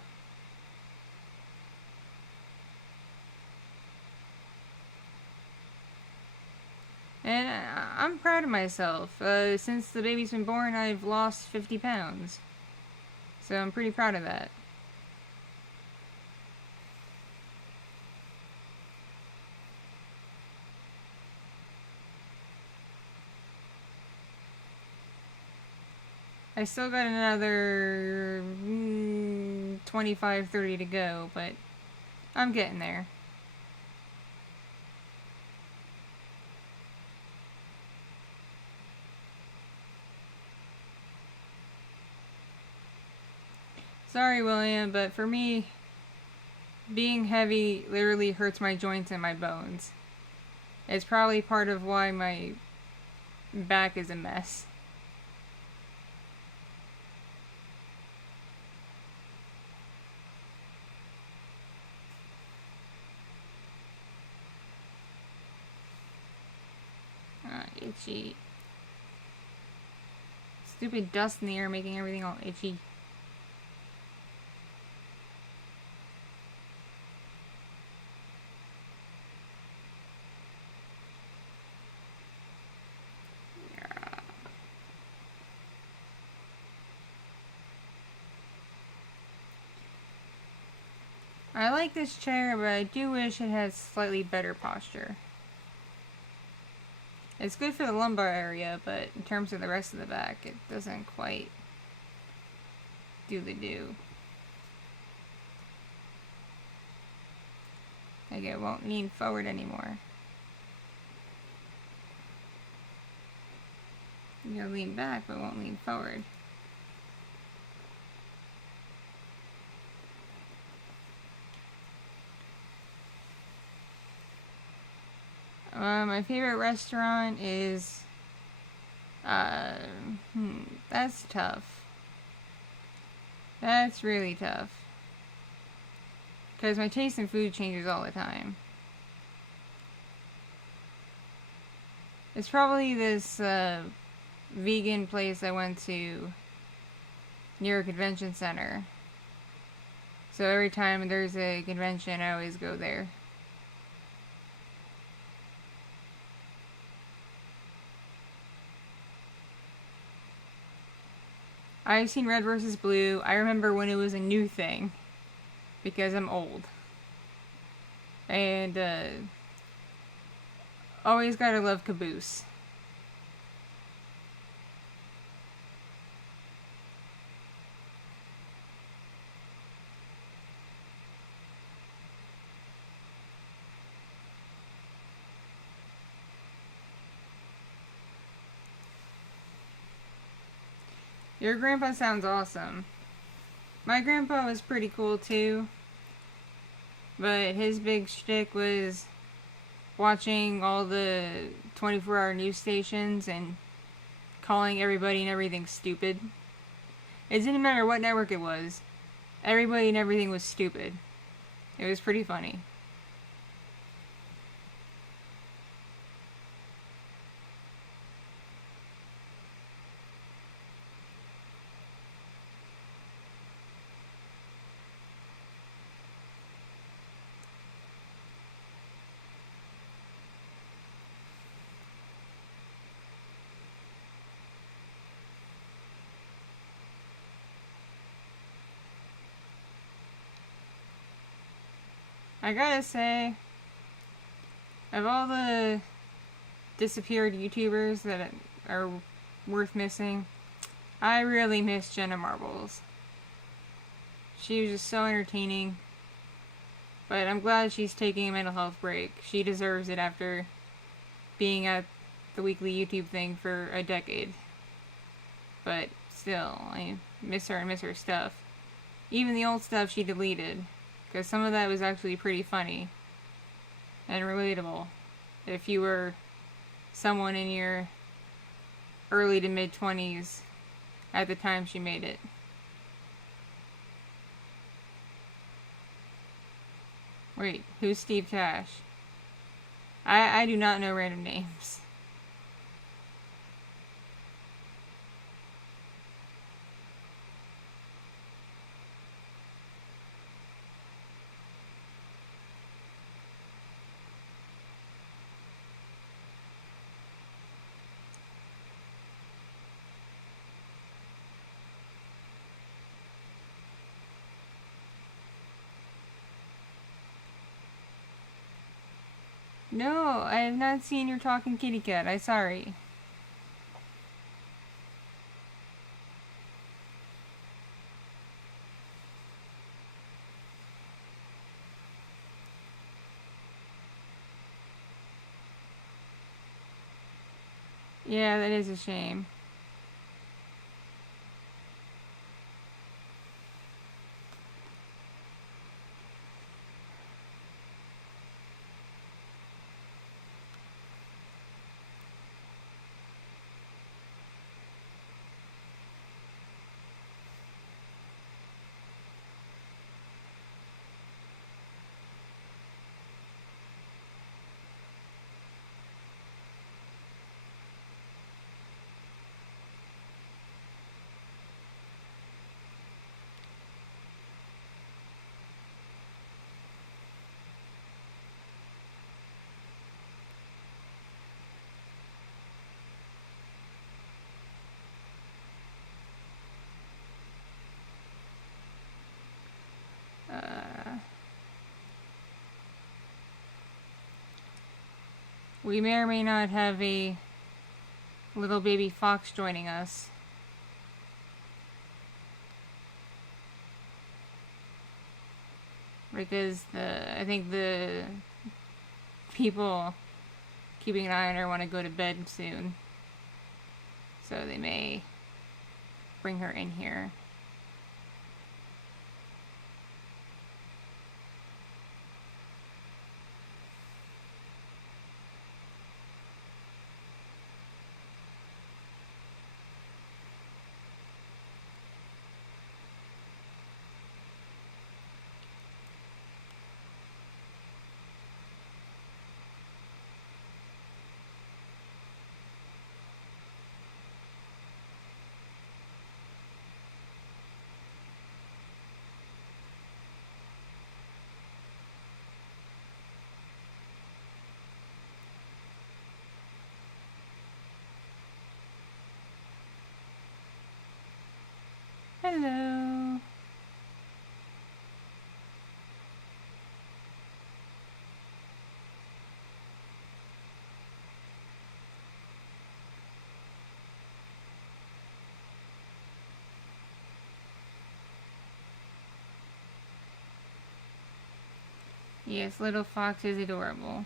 And I'm proud of myself. Since the baby's been born, I've lost 50 pounds. So I'm pretty proud of that. I still got another 25, 30 to go, but I'm getting there. Sorry, William, but for me, being heavy literally hurts my joints and my bones. It's probably part of why my back is a mess. Itchy. Stupid dust in the air making everything all itchy. I like this chair, but I do wish it had slightly better posture. It's good for the lumbar area, but in terms of the rest of the back, it doesn't quite do the do. Like it won't lean forward anymore. You'll lean back, but won't lean forward. My favorite restaurant is, that's tough. That's really tough. Because my taste in food changes all the time. It's probably this, vegan place I went to near a convention center. So every time there's a convention, I always go there. I've seen Red versus Blue. I remember when it was a new thing. Because I'm old. And, always gotta love Caboose. Your grandpa sounds awesome. My grandpa was pretty cool too. But his big shtick was watching all the 24-hour news stations and calling everybody and everything stupid. It didn't matter what network it was. Everybody and everything was stupid. It was pretty funny. I gotta say, of all the disappeared YouTubers that are worth missing, I really miss Jenna Marbles. She was just so entertaining. But I'm glad she's taking a mental health break. She deserves it after being at the weekly YouTube thing for a decade. But still, I miss her and miss her stuff. Even the old stuff she deleted. Because some of that was actually pretty funny. And relatable. If you were someone in your early to mid 20s at the time she made it. Wait, who's Steve Cash? I do not know random names. No, I have not seen your talking kitty cat. I'm sorry. Yeah, that is a shame. We may or may not have a little baby fox joining us. Because I think the people keeping an eye on her want to go to bed soon. So they may bring her in here. Hello. Yes, little fox is adorable.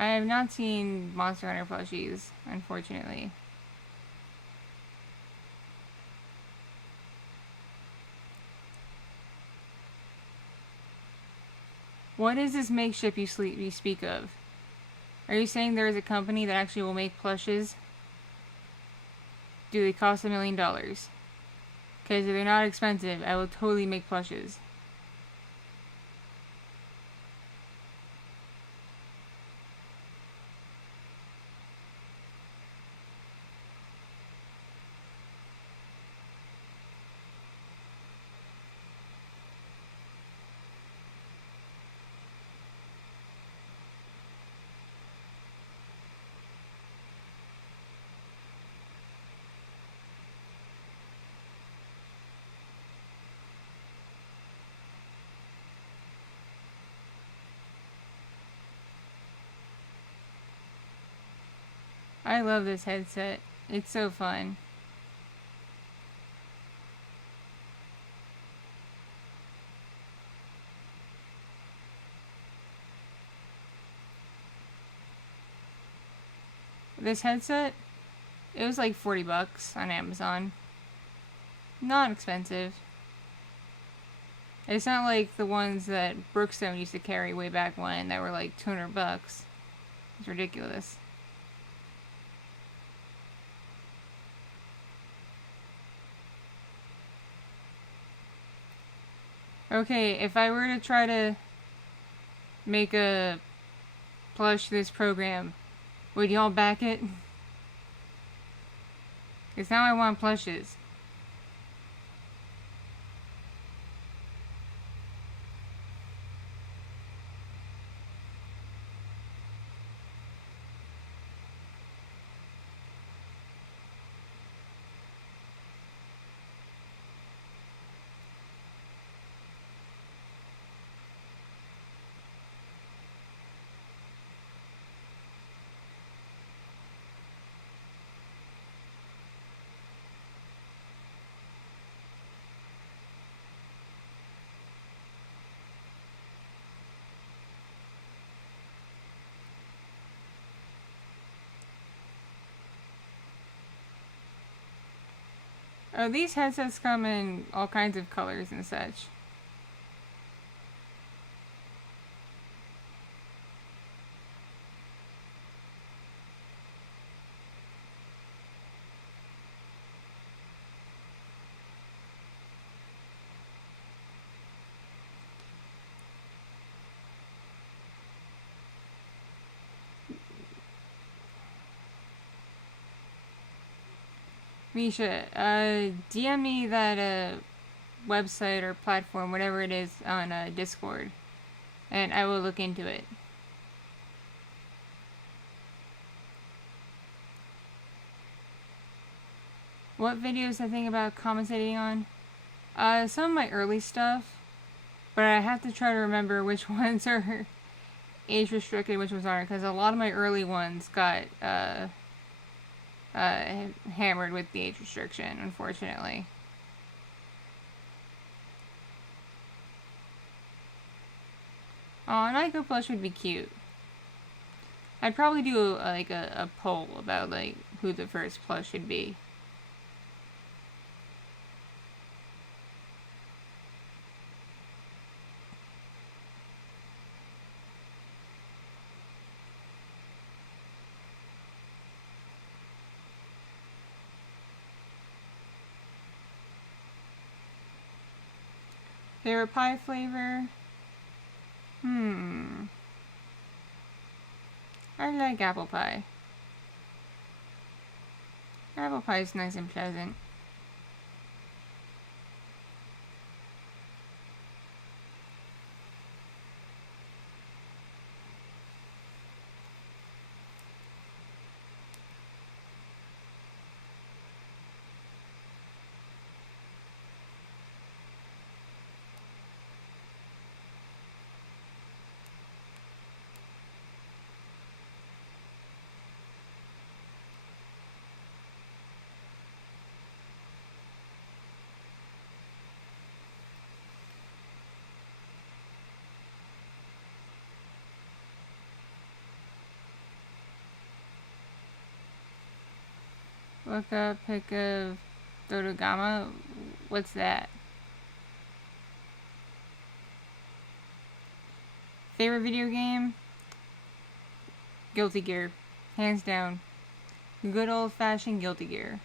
I have not seen Monster Hunter plushies, unfortunately. What is this makeshift you speak of? Are you saying there is a company that actually will make plushes? Do they cost $1 million? Because if they're not expensive, I will totally make plushes. I love this headset. It's so fun. This headset, it was like $40 on Amazon. Not expensive. It's not like the ones that Brookstone used to carry way back when that were like $200. It's ridiculous. Okay, if I were to try to make a plush this program, would y'all back it? Because now I want plushes. Oh, these headsets come in all kinds of colors and such. Misha, DM me that website or platform, whatever it is, on Discord, and I will look into it. What videos I think about commentating on? Some of my early stuff, but I have to try to remember which ones are age restricted, which ones aren't, because a lot of my early ones got hammered with the age restriction, unfortunately. Oh, an Ico plush would be cute. I'd probably do a poll about like who the first plush should be. Favorite pie flavor? I like apple pie. Apple pie is nice and pleasant. Look up pic of Dodogama. What's that? Favorite video game? Guilty Gear. Hands down. Good old fashioned Guilty Gear.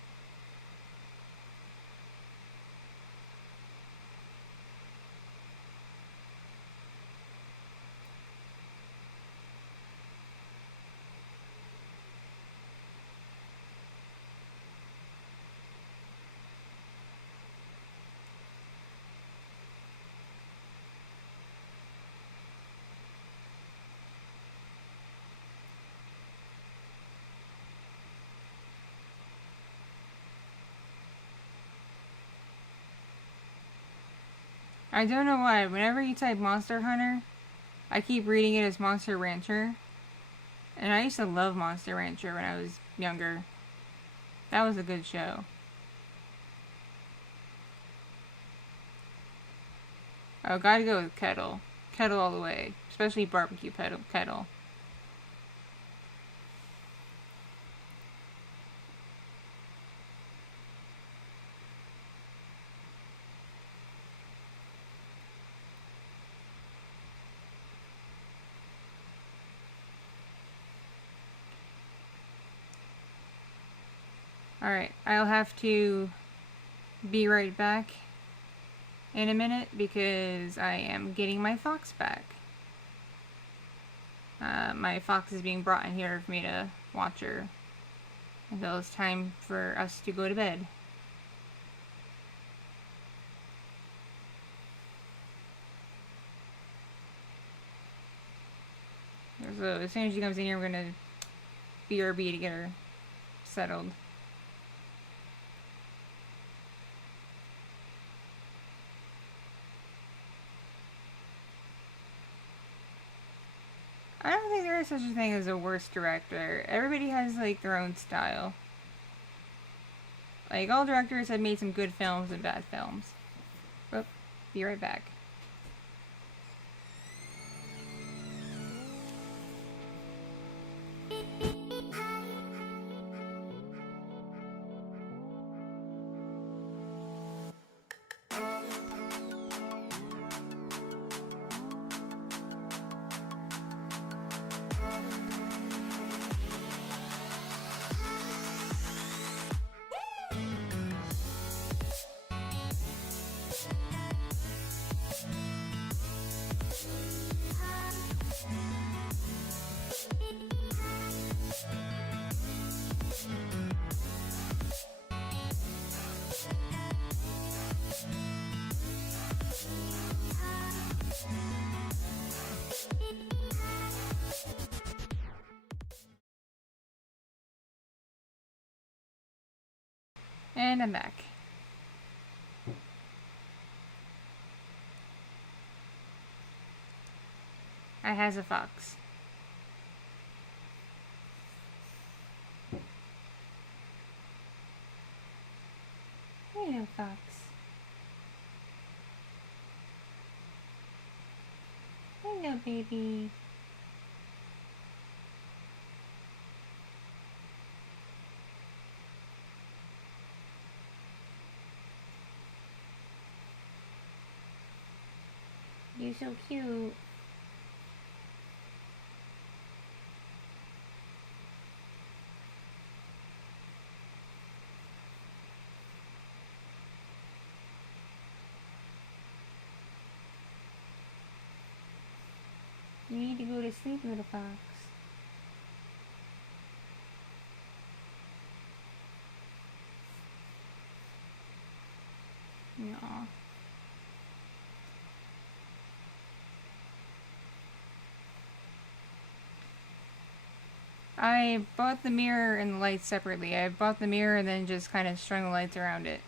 I don't know why. Whenever you type Monster Hunter, I keep reading it as Monster Rancher. And I used to love Monster Rancher when I was younger. That was a good show. Oh, gotta go with Kettle. Kettle all the way. Especially barbecue kettle. Alright, I'll have to be right back in a minute because I am getting my fox back. My fox is being brought in here for me to watch her until it's time for us to go to bed. So as soon as she comes in here, I'm gonna BRB to get her settled. I don't think there is such a thing as a worst director. Everybody has like their own style. Like all directors have made some good films and bad films. But be right back. And I'm back. I has a fox. Hello, fox. Hello, baby. You're so cute. You need to go to sleep, little fox. No. I bought the mirror and the lights separately. I bought the mirror and then just kind of strung the lights around it.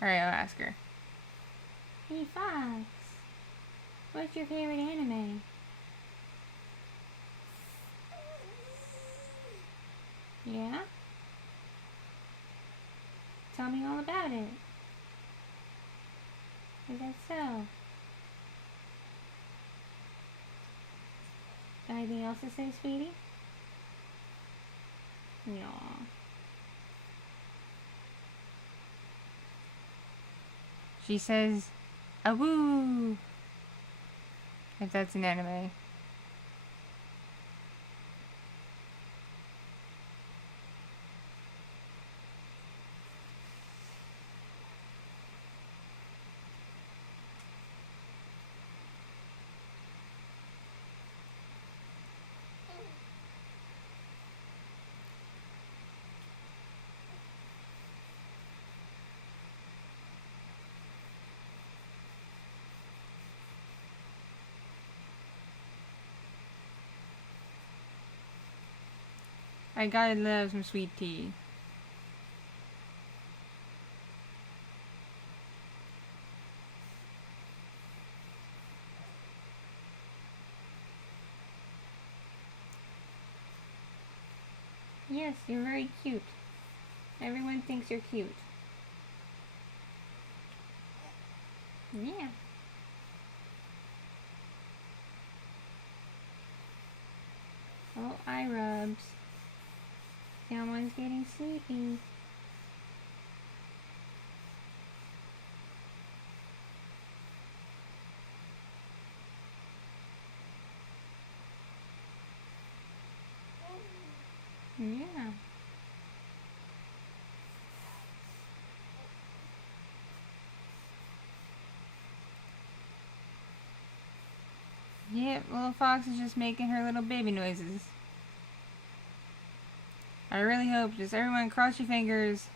Alright, I'll ask her. Hey, Fox. What's your favorite anime? Yeah? Tell me all about it. Is that so? Anything else to say, sweetie? Yeah. She says, "Awoo," if that's an anime. I gotta love some sweet tea. Yes, you're very cute. Everyone thinks you're cute. Yeah. Oh, eye rubs. Someone's getting sleepy. Yeah. Yep, little Fox is just making her little baby noises. I really hope, just everyone cross your fingers,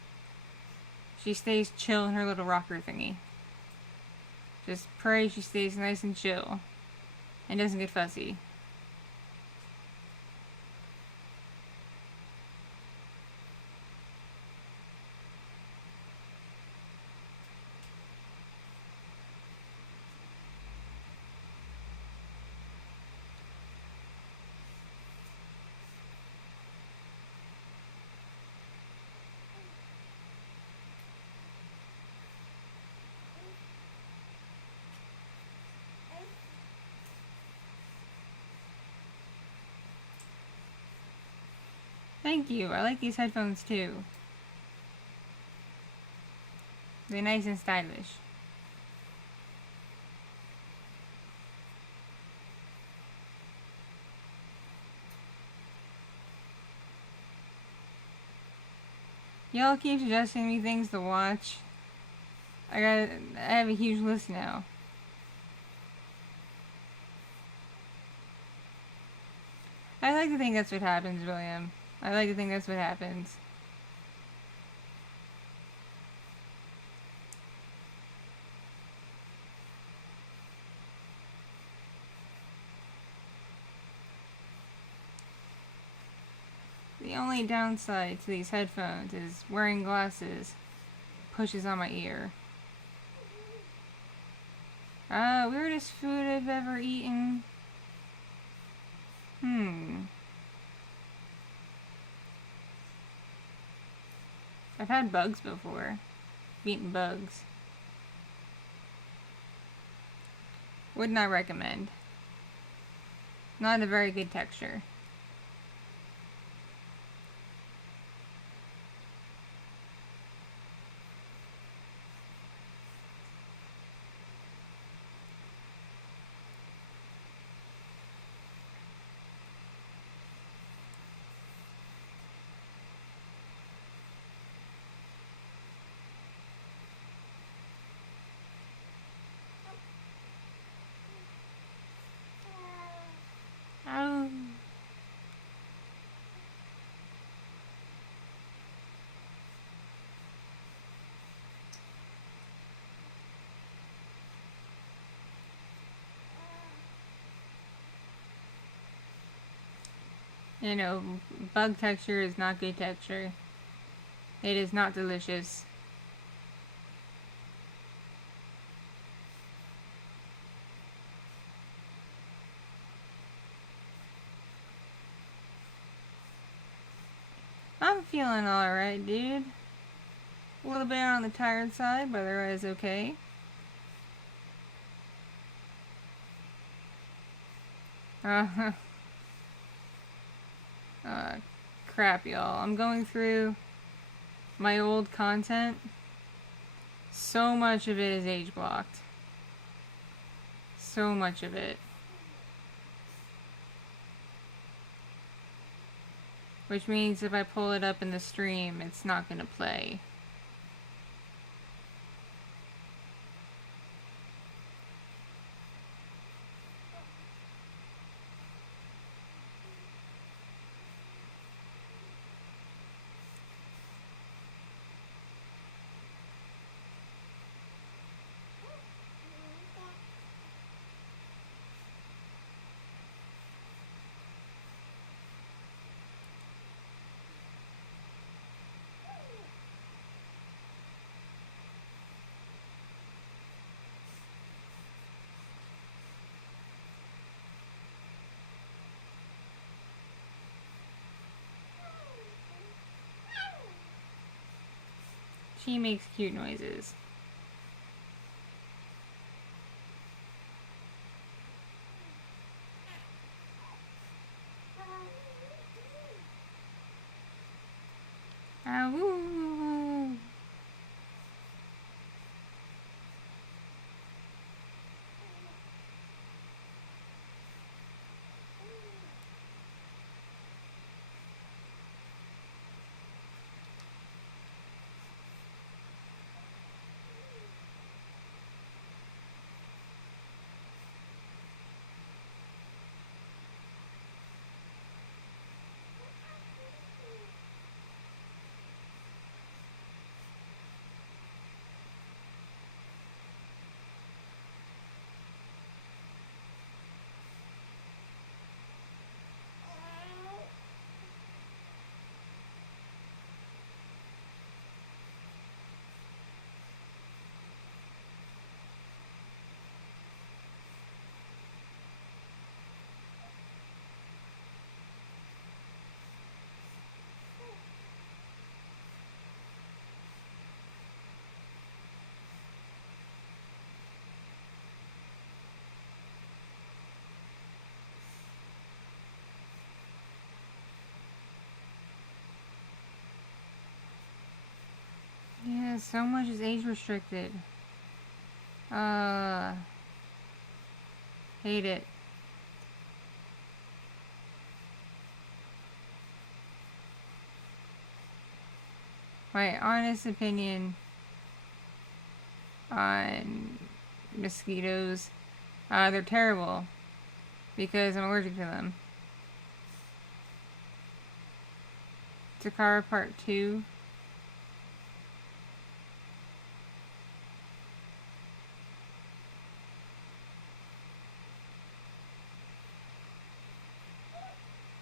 she stays chill in her little rocker thingy. Just pray she stays nice and chill and doesn't get fussy. Thank you, I like these headphones too. They're nice and stylish. Y'all keep suggesting me things to watch. I have a huge list now. I like to think that's what happens, William. I like to think that's what happens. The only downside to these headphones is wearing glasses pushes on my ear. Weirdest food I've ever eaten? I've had bugs before. I've eaten bugs. Would not recommend. Not a very good texture. Oh. You know, bug texture is not good texture. It is not delicious. I'm feeling alright, dude. A little bit on the tired side, but otherwise okay. Uh, uh, crap, y'all. I'm going through my old content. So much of it is age blocked. So much of it. Which means if I pull it up in the stream, it's not going to play. She makes cute noises. Ow. Yeah, so much is age restricted. Hate it. My honest opinion on mosquitoes, they're terrible because I'm allergic to them. Takara Part 2.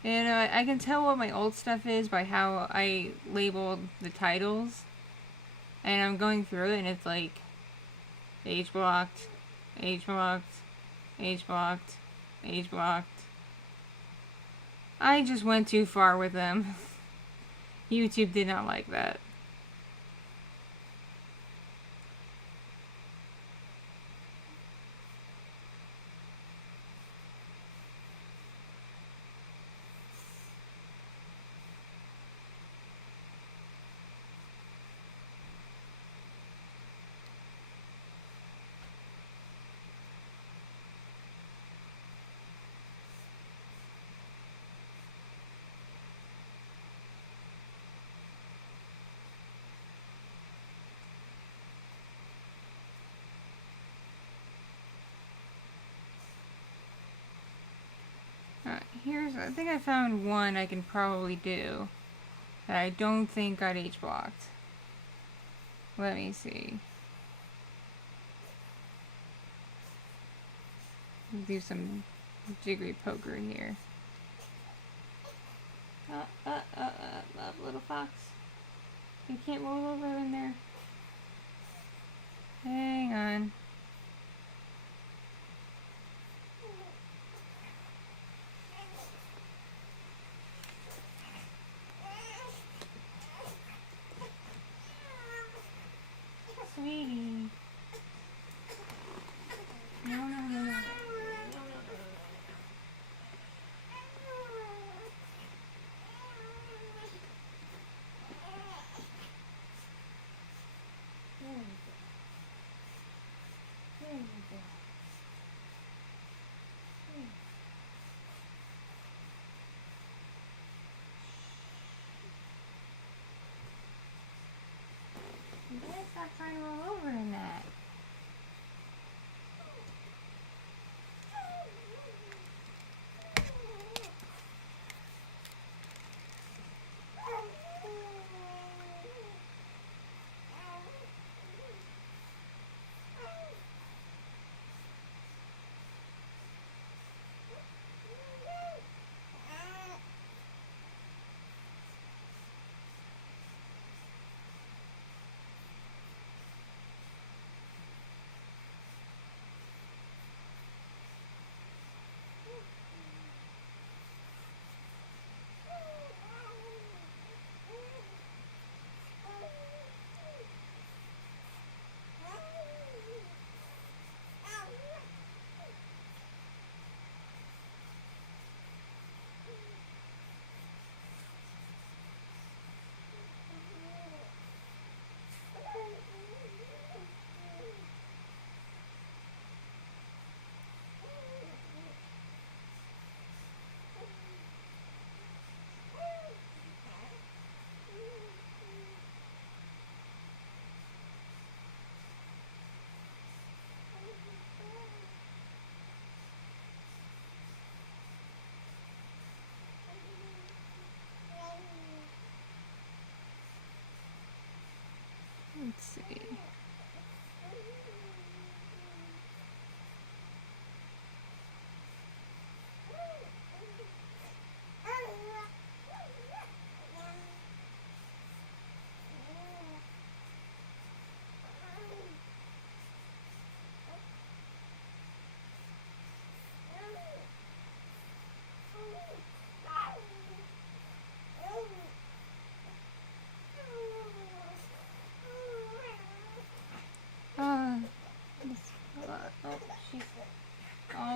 And I can tell what my old stuff is by how I labeled the titles. And I'm going through it and it's like age blocked, age blocked, age blocked, age blocked. I just went too far with them. YouTube did not like that. I think I found one I can probably do that I don't think got age blocked. Let me see. Do some jiggery poker here. Up, little fox. You can't roll over in there. Hang on. Sweetie. No.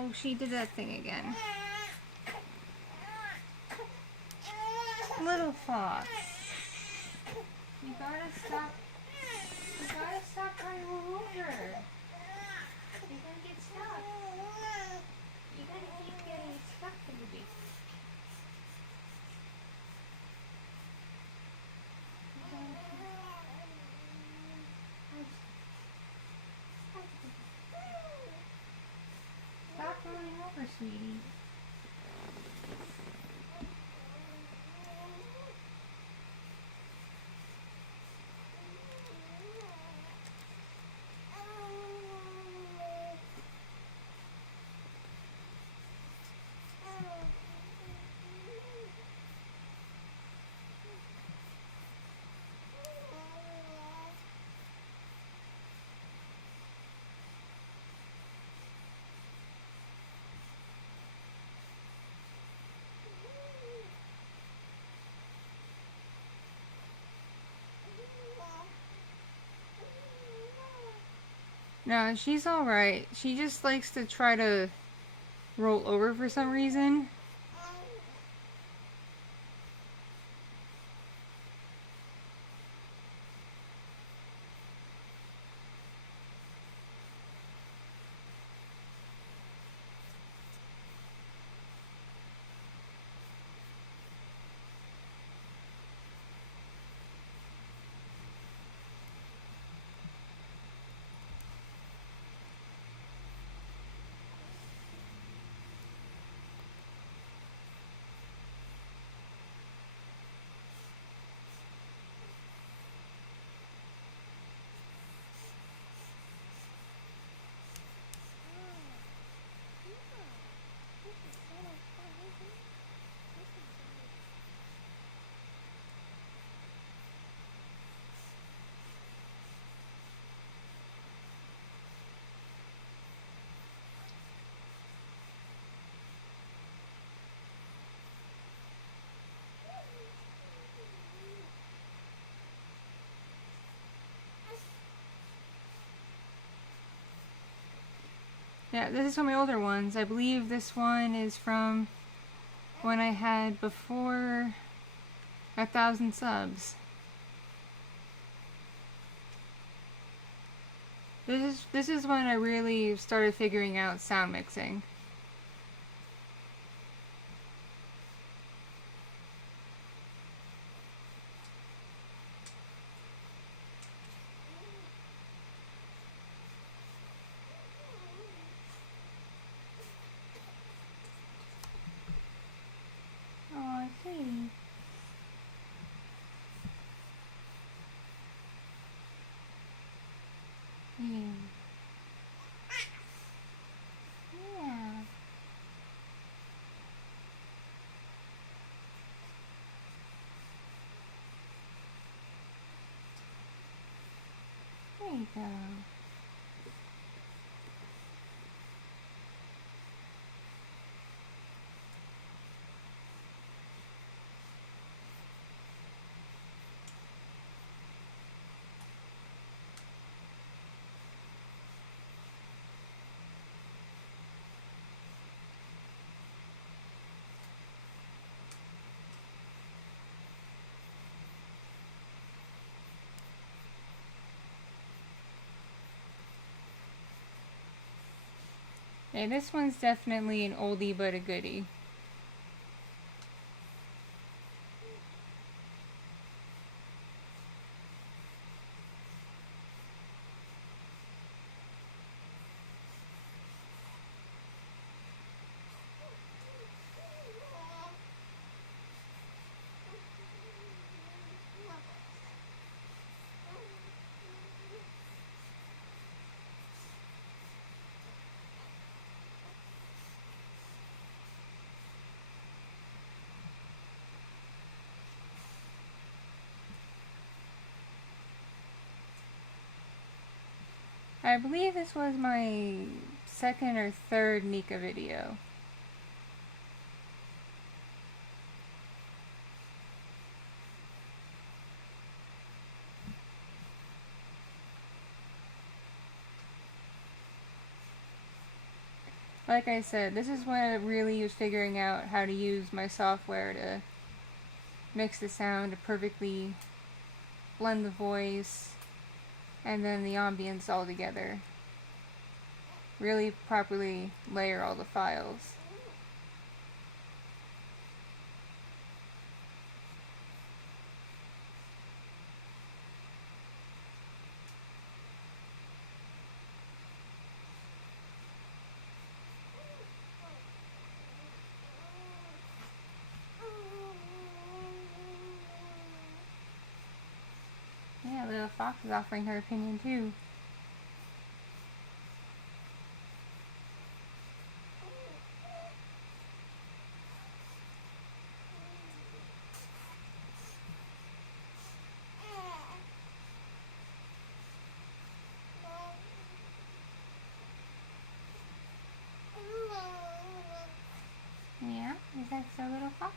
Oh, she did that thing again. Little fox. You gotta stop. You gotta stop trying to roll over. You're gonna get stuck. You gotta keep getting stuck, baby. Stop rolling over, sweetie. No, she's alright. She just likes to try to roll over for some reason. Yeah, this is one of my older ones. I believe this one is from when I had before 1,000 subs. This is when I really started figuring out sound mixing. Oh, sweetie. Yeah. Yeah. There you go. Yeah, this one's definitely an oldie but a goodie. I believe this was my second or third Nika video. Like I said, this is when I really was figuring out how to use my software to mix the sound to perfectly blend the voice and then the ambience all together. Really properly layer all the files. Yeah, little Fox is offering her opinion too. Yeah, is that so, little Fox?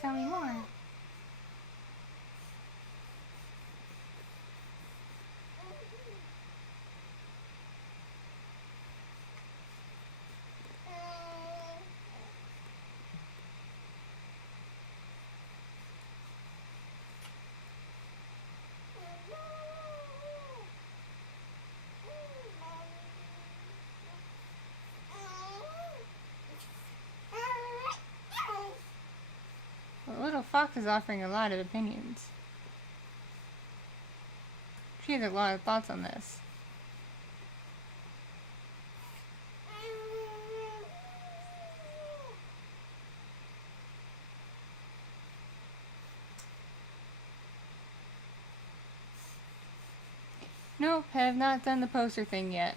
Tell me more. Well, little Fox is offering a lot of opinions. She has a lot of thoughts on this. Nope, have not done the poster thing yet.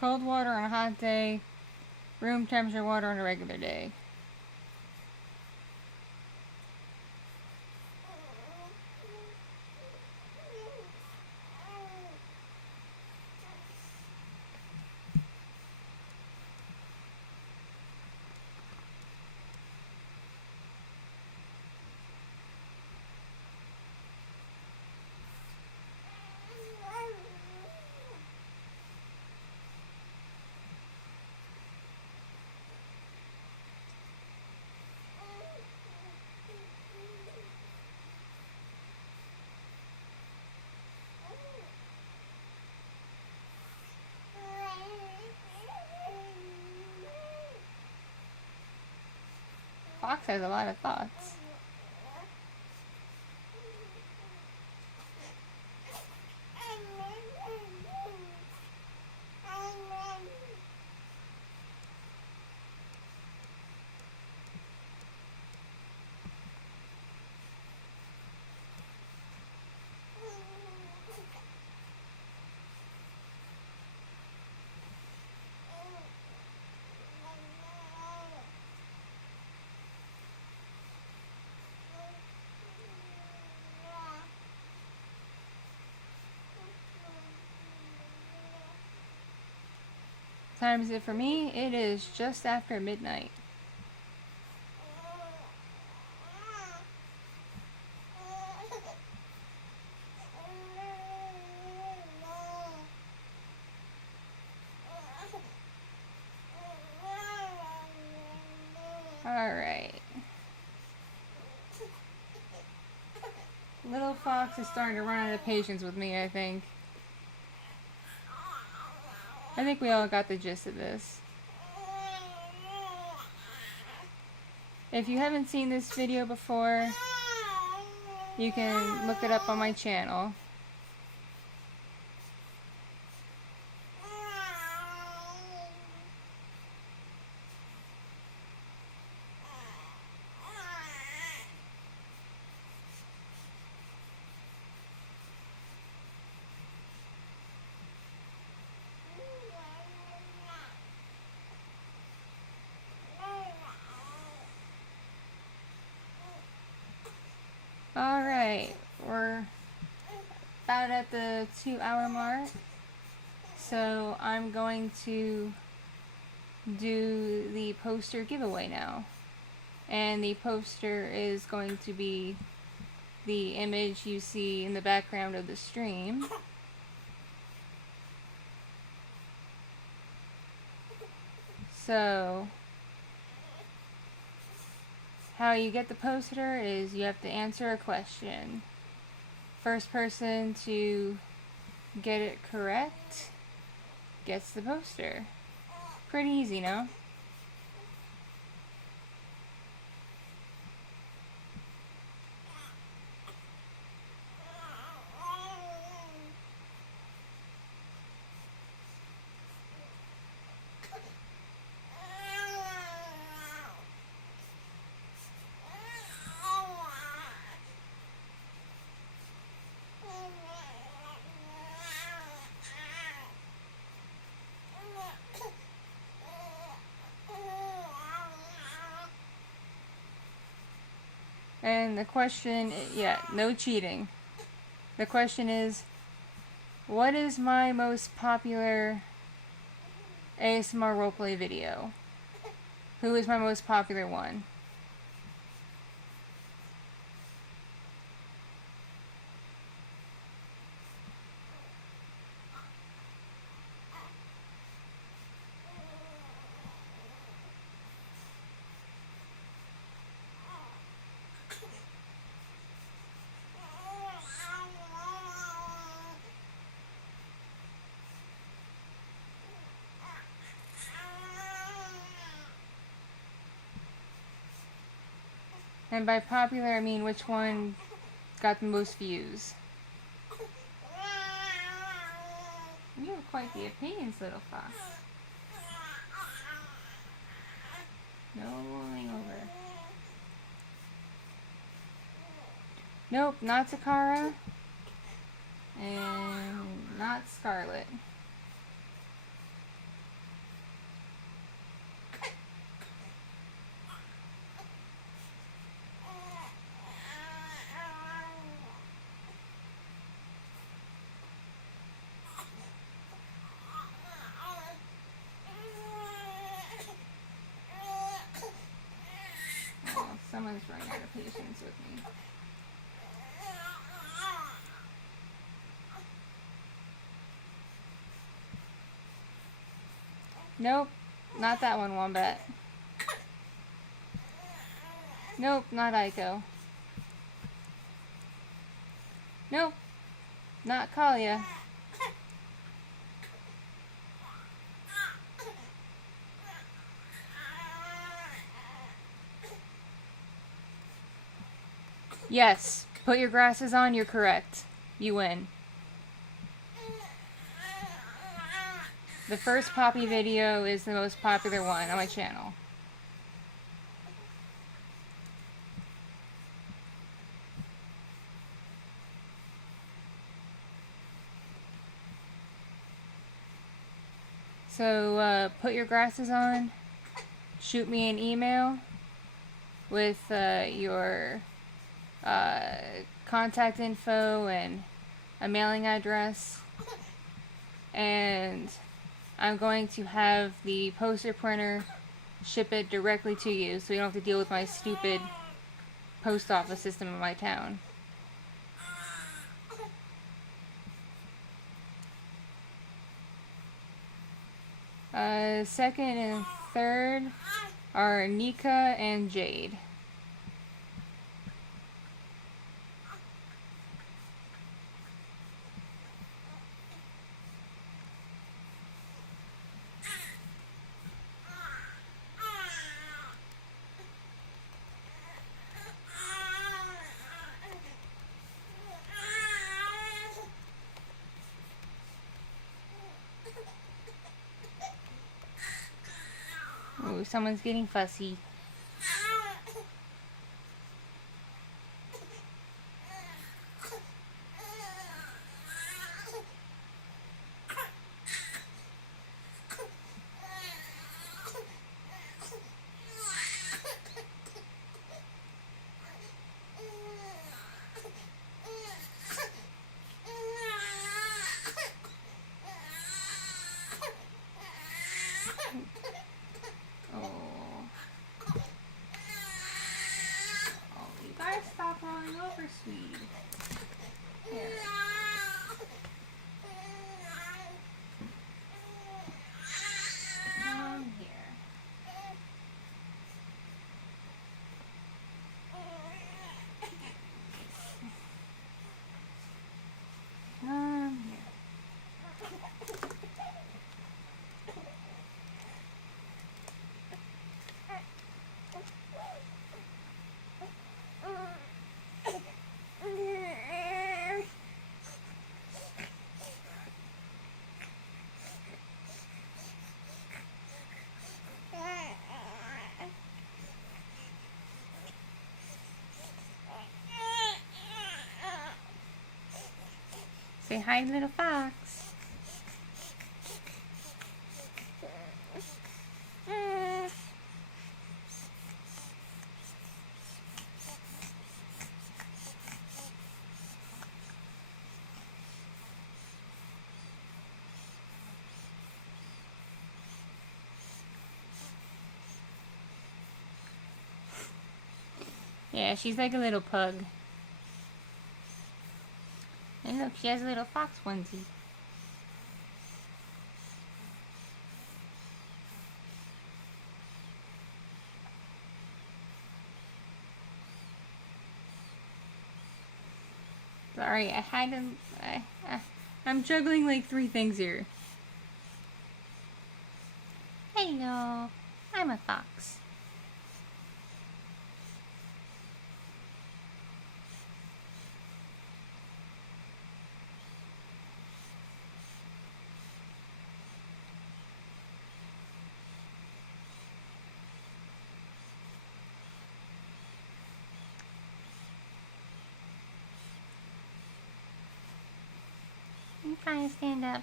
Cold water on a hot day, room temperature water on a regular day. Fox has a lot of thoughts. What time is it for me? It is just after midnight. Alright. Little Fox is starting to run out of patience with me, I think. I think we all got the gist of this. If you haven't seen this video before, you can look it up on my channel. Alright, we're about at the 2-hour mark. So I'm going to do the poster giveaway now. And the poster is going to be the image you see in the background of the stream. So, how you get the poster is you have to answer a question. First person to get it correct gets the poster. Pretty easy, no? And the question, yeah, no cheating. The question is, what is my most popular ASMR roleplay video? Who is my most popular one? And by popular, I mean which one got the most views. You have quite the opinions, little fox. No rolling over. Nope, not Takara. And not Scarlet. Oh, someone's running out of patience with me. Nope, not that one, Wombat. Nope, not Aiko. Nope, not Kalia. Yes, put your glasses on, you're correct. You win. The first Poppy video is the most popular one on my channel. So, put your glasses on, shoot me an email with your contact info and a mailing address, and I'm going to have the poster printer ship it directly to you so you don't have to deal with my stupid post office system in my town. Second and third are Nika and Jade. Ooh, someone's getting fussy. Say hi, little fox. Yeah, she's like a little pug. And look, she has a little fox onesie. Sorry, I had to... I'm juggling like 3 things here. Hello, I'm a fox. I'm trying to stand up.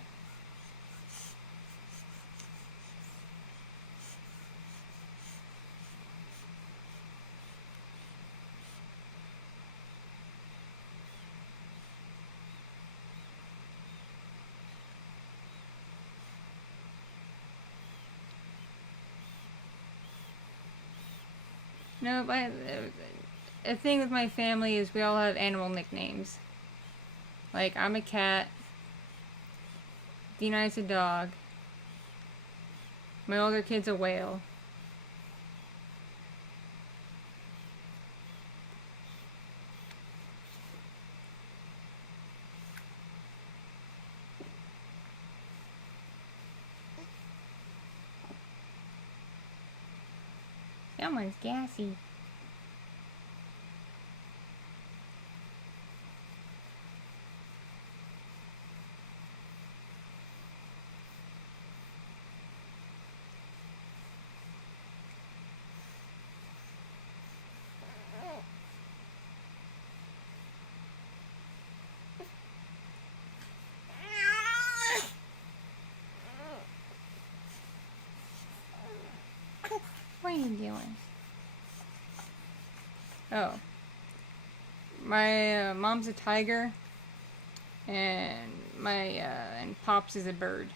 No, but the thing with my family is we all have animal nicknames. Like, I'm a cat. Dina's a dog. My older kid's a whale. Someone's gassy. What are you doing? Oh. My mom's a tiger. And and Pops is a bird.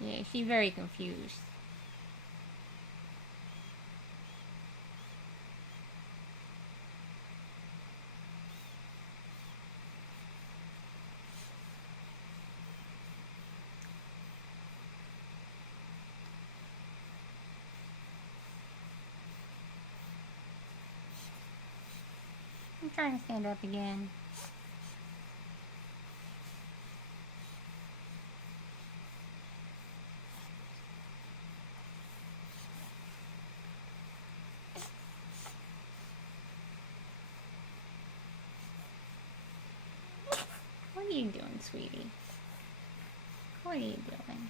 Yeah, she's very confused. I'm trying to stand up again. What are you doing, sweetie? What are you doing?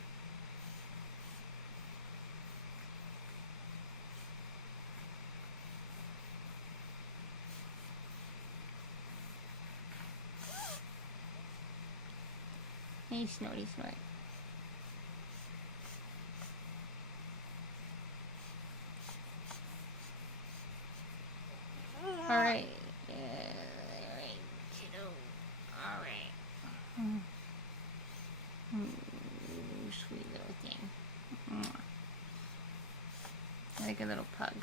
Hey, snorty snort. Alright. Alright, kiddo. Alright. Sweet little thing. Like a little pug.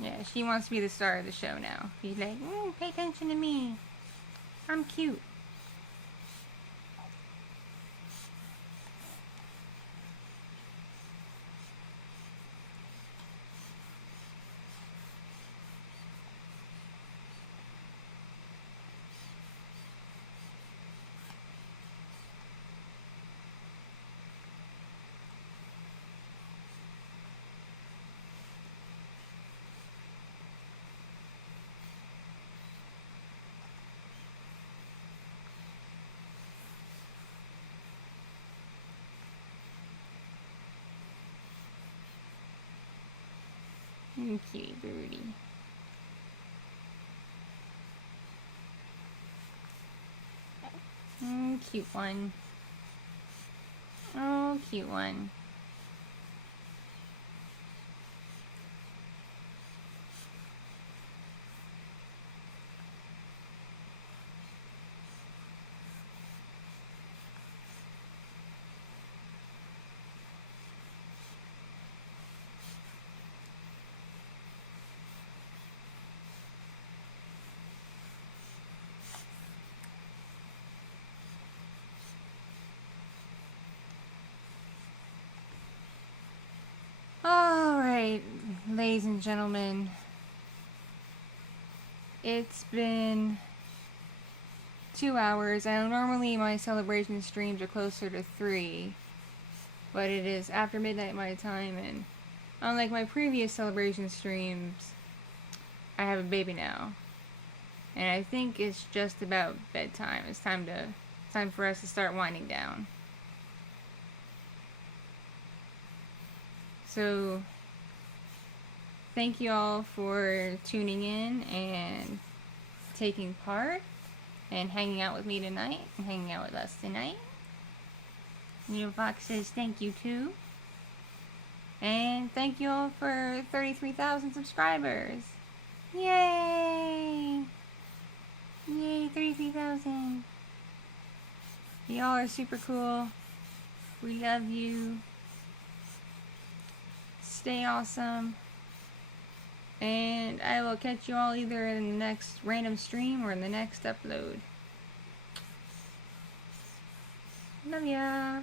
Yeah, she wants to be the star of the show now. She's like, pay attention to me. I'm cute. Cutie birdie. Cute one. Oh, cute one. Alright, ladies and gentlemen. It's been 2 hours. I know normally my celebration streams are closer to 3, but it is after midnight my time, and unlike my previous celebration streams, I have a baby now. And I think it's just about bedtime. It's time for us to start winding down. So, thank you all for tuning in and taking part and hanging out with me tonight and hanging out with us tonight. Neil Fox says thank you too. And thank you all for 33,000 subscribers. Yay! Yay, 33,000. Y'all are super cool. We love you. Stay awesome. And I will catch you all either in the next random stream or in the next upload. Love ya.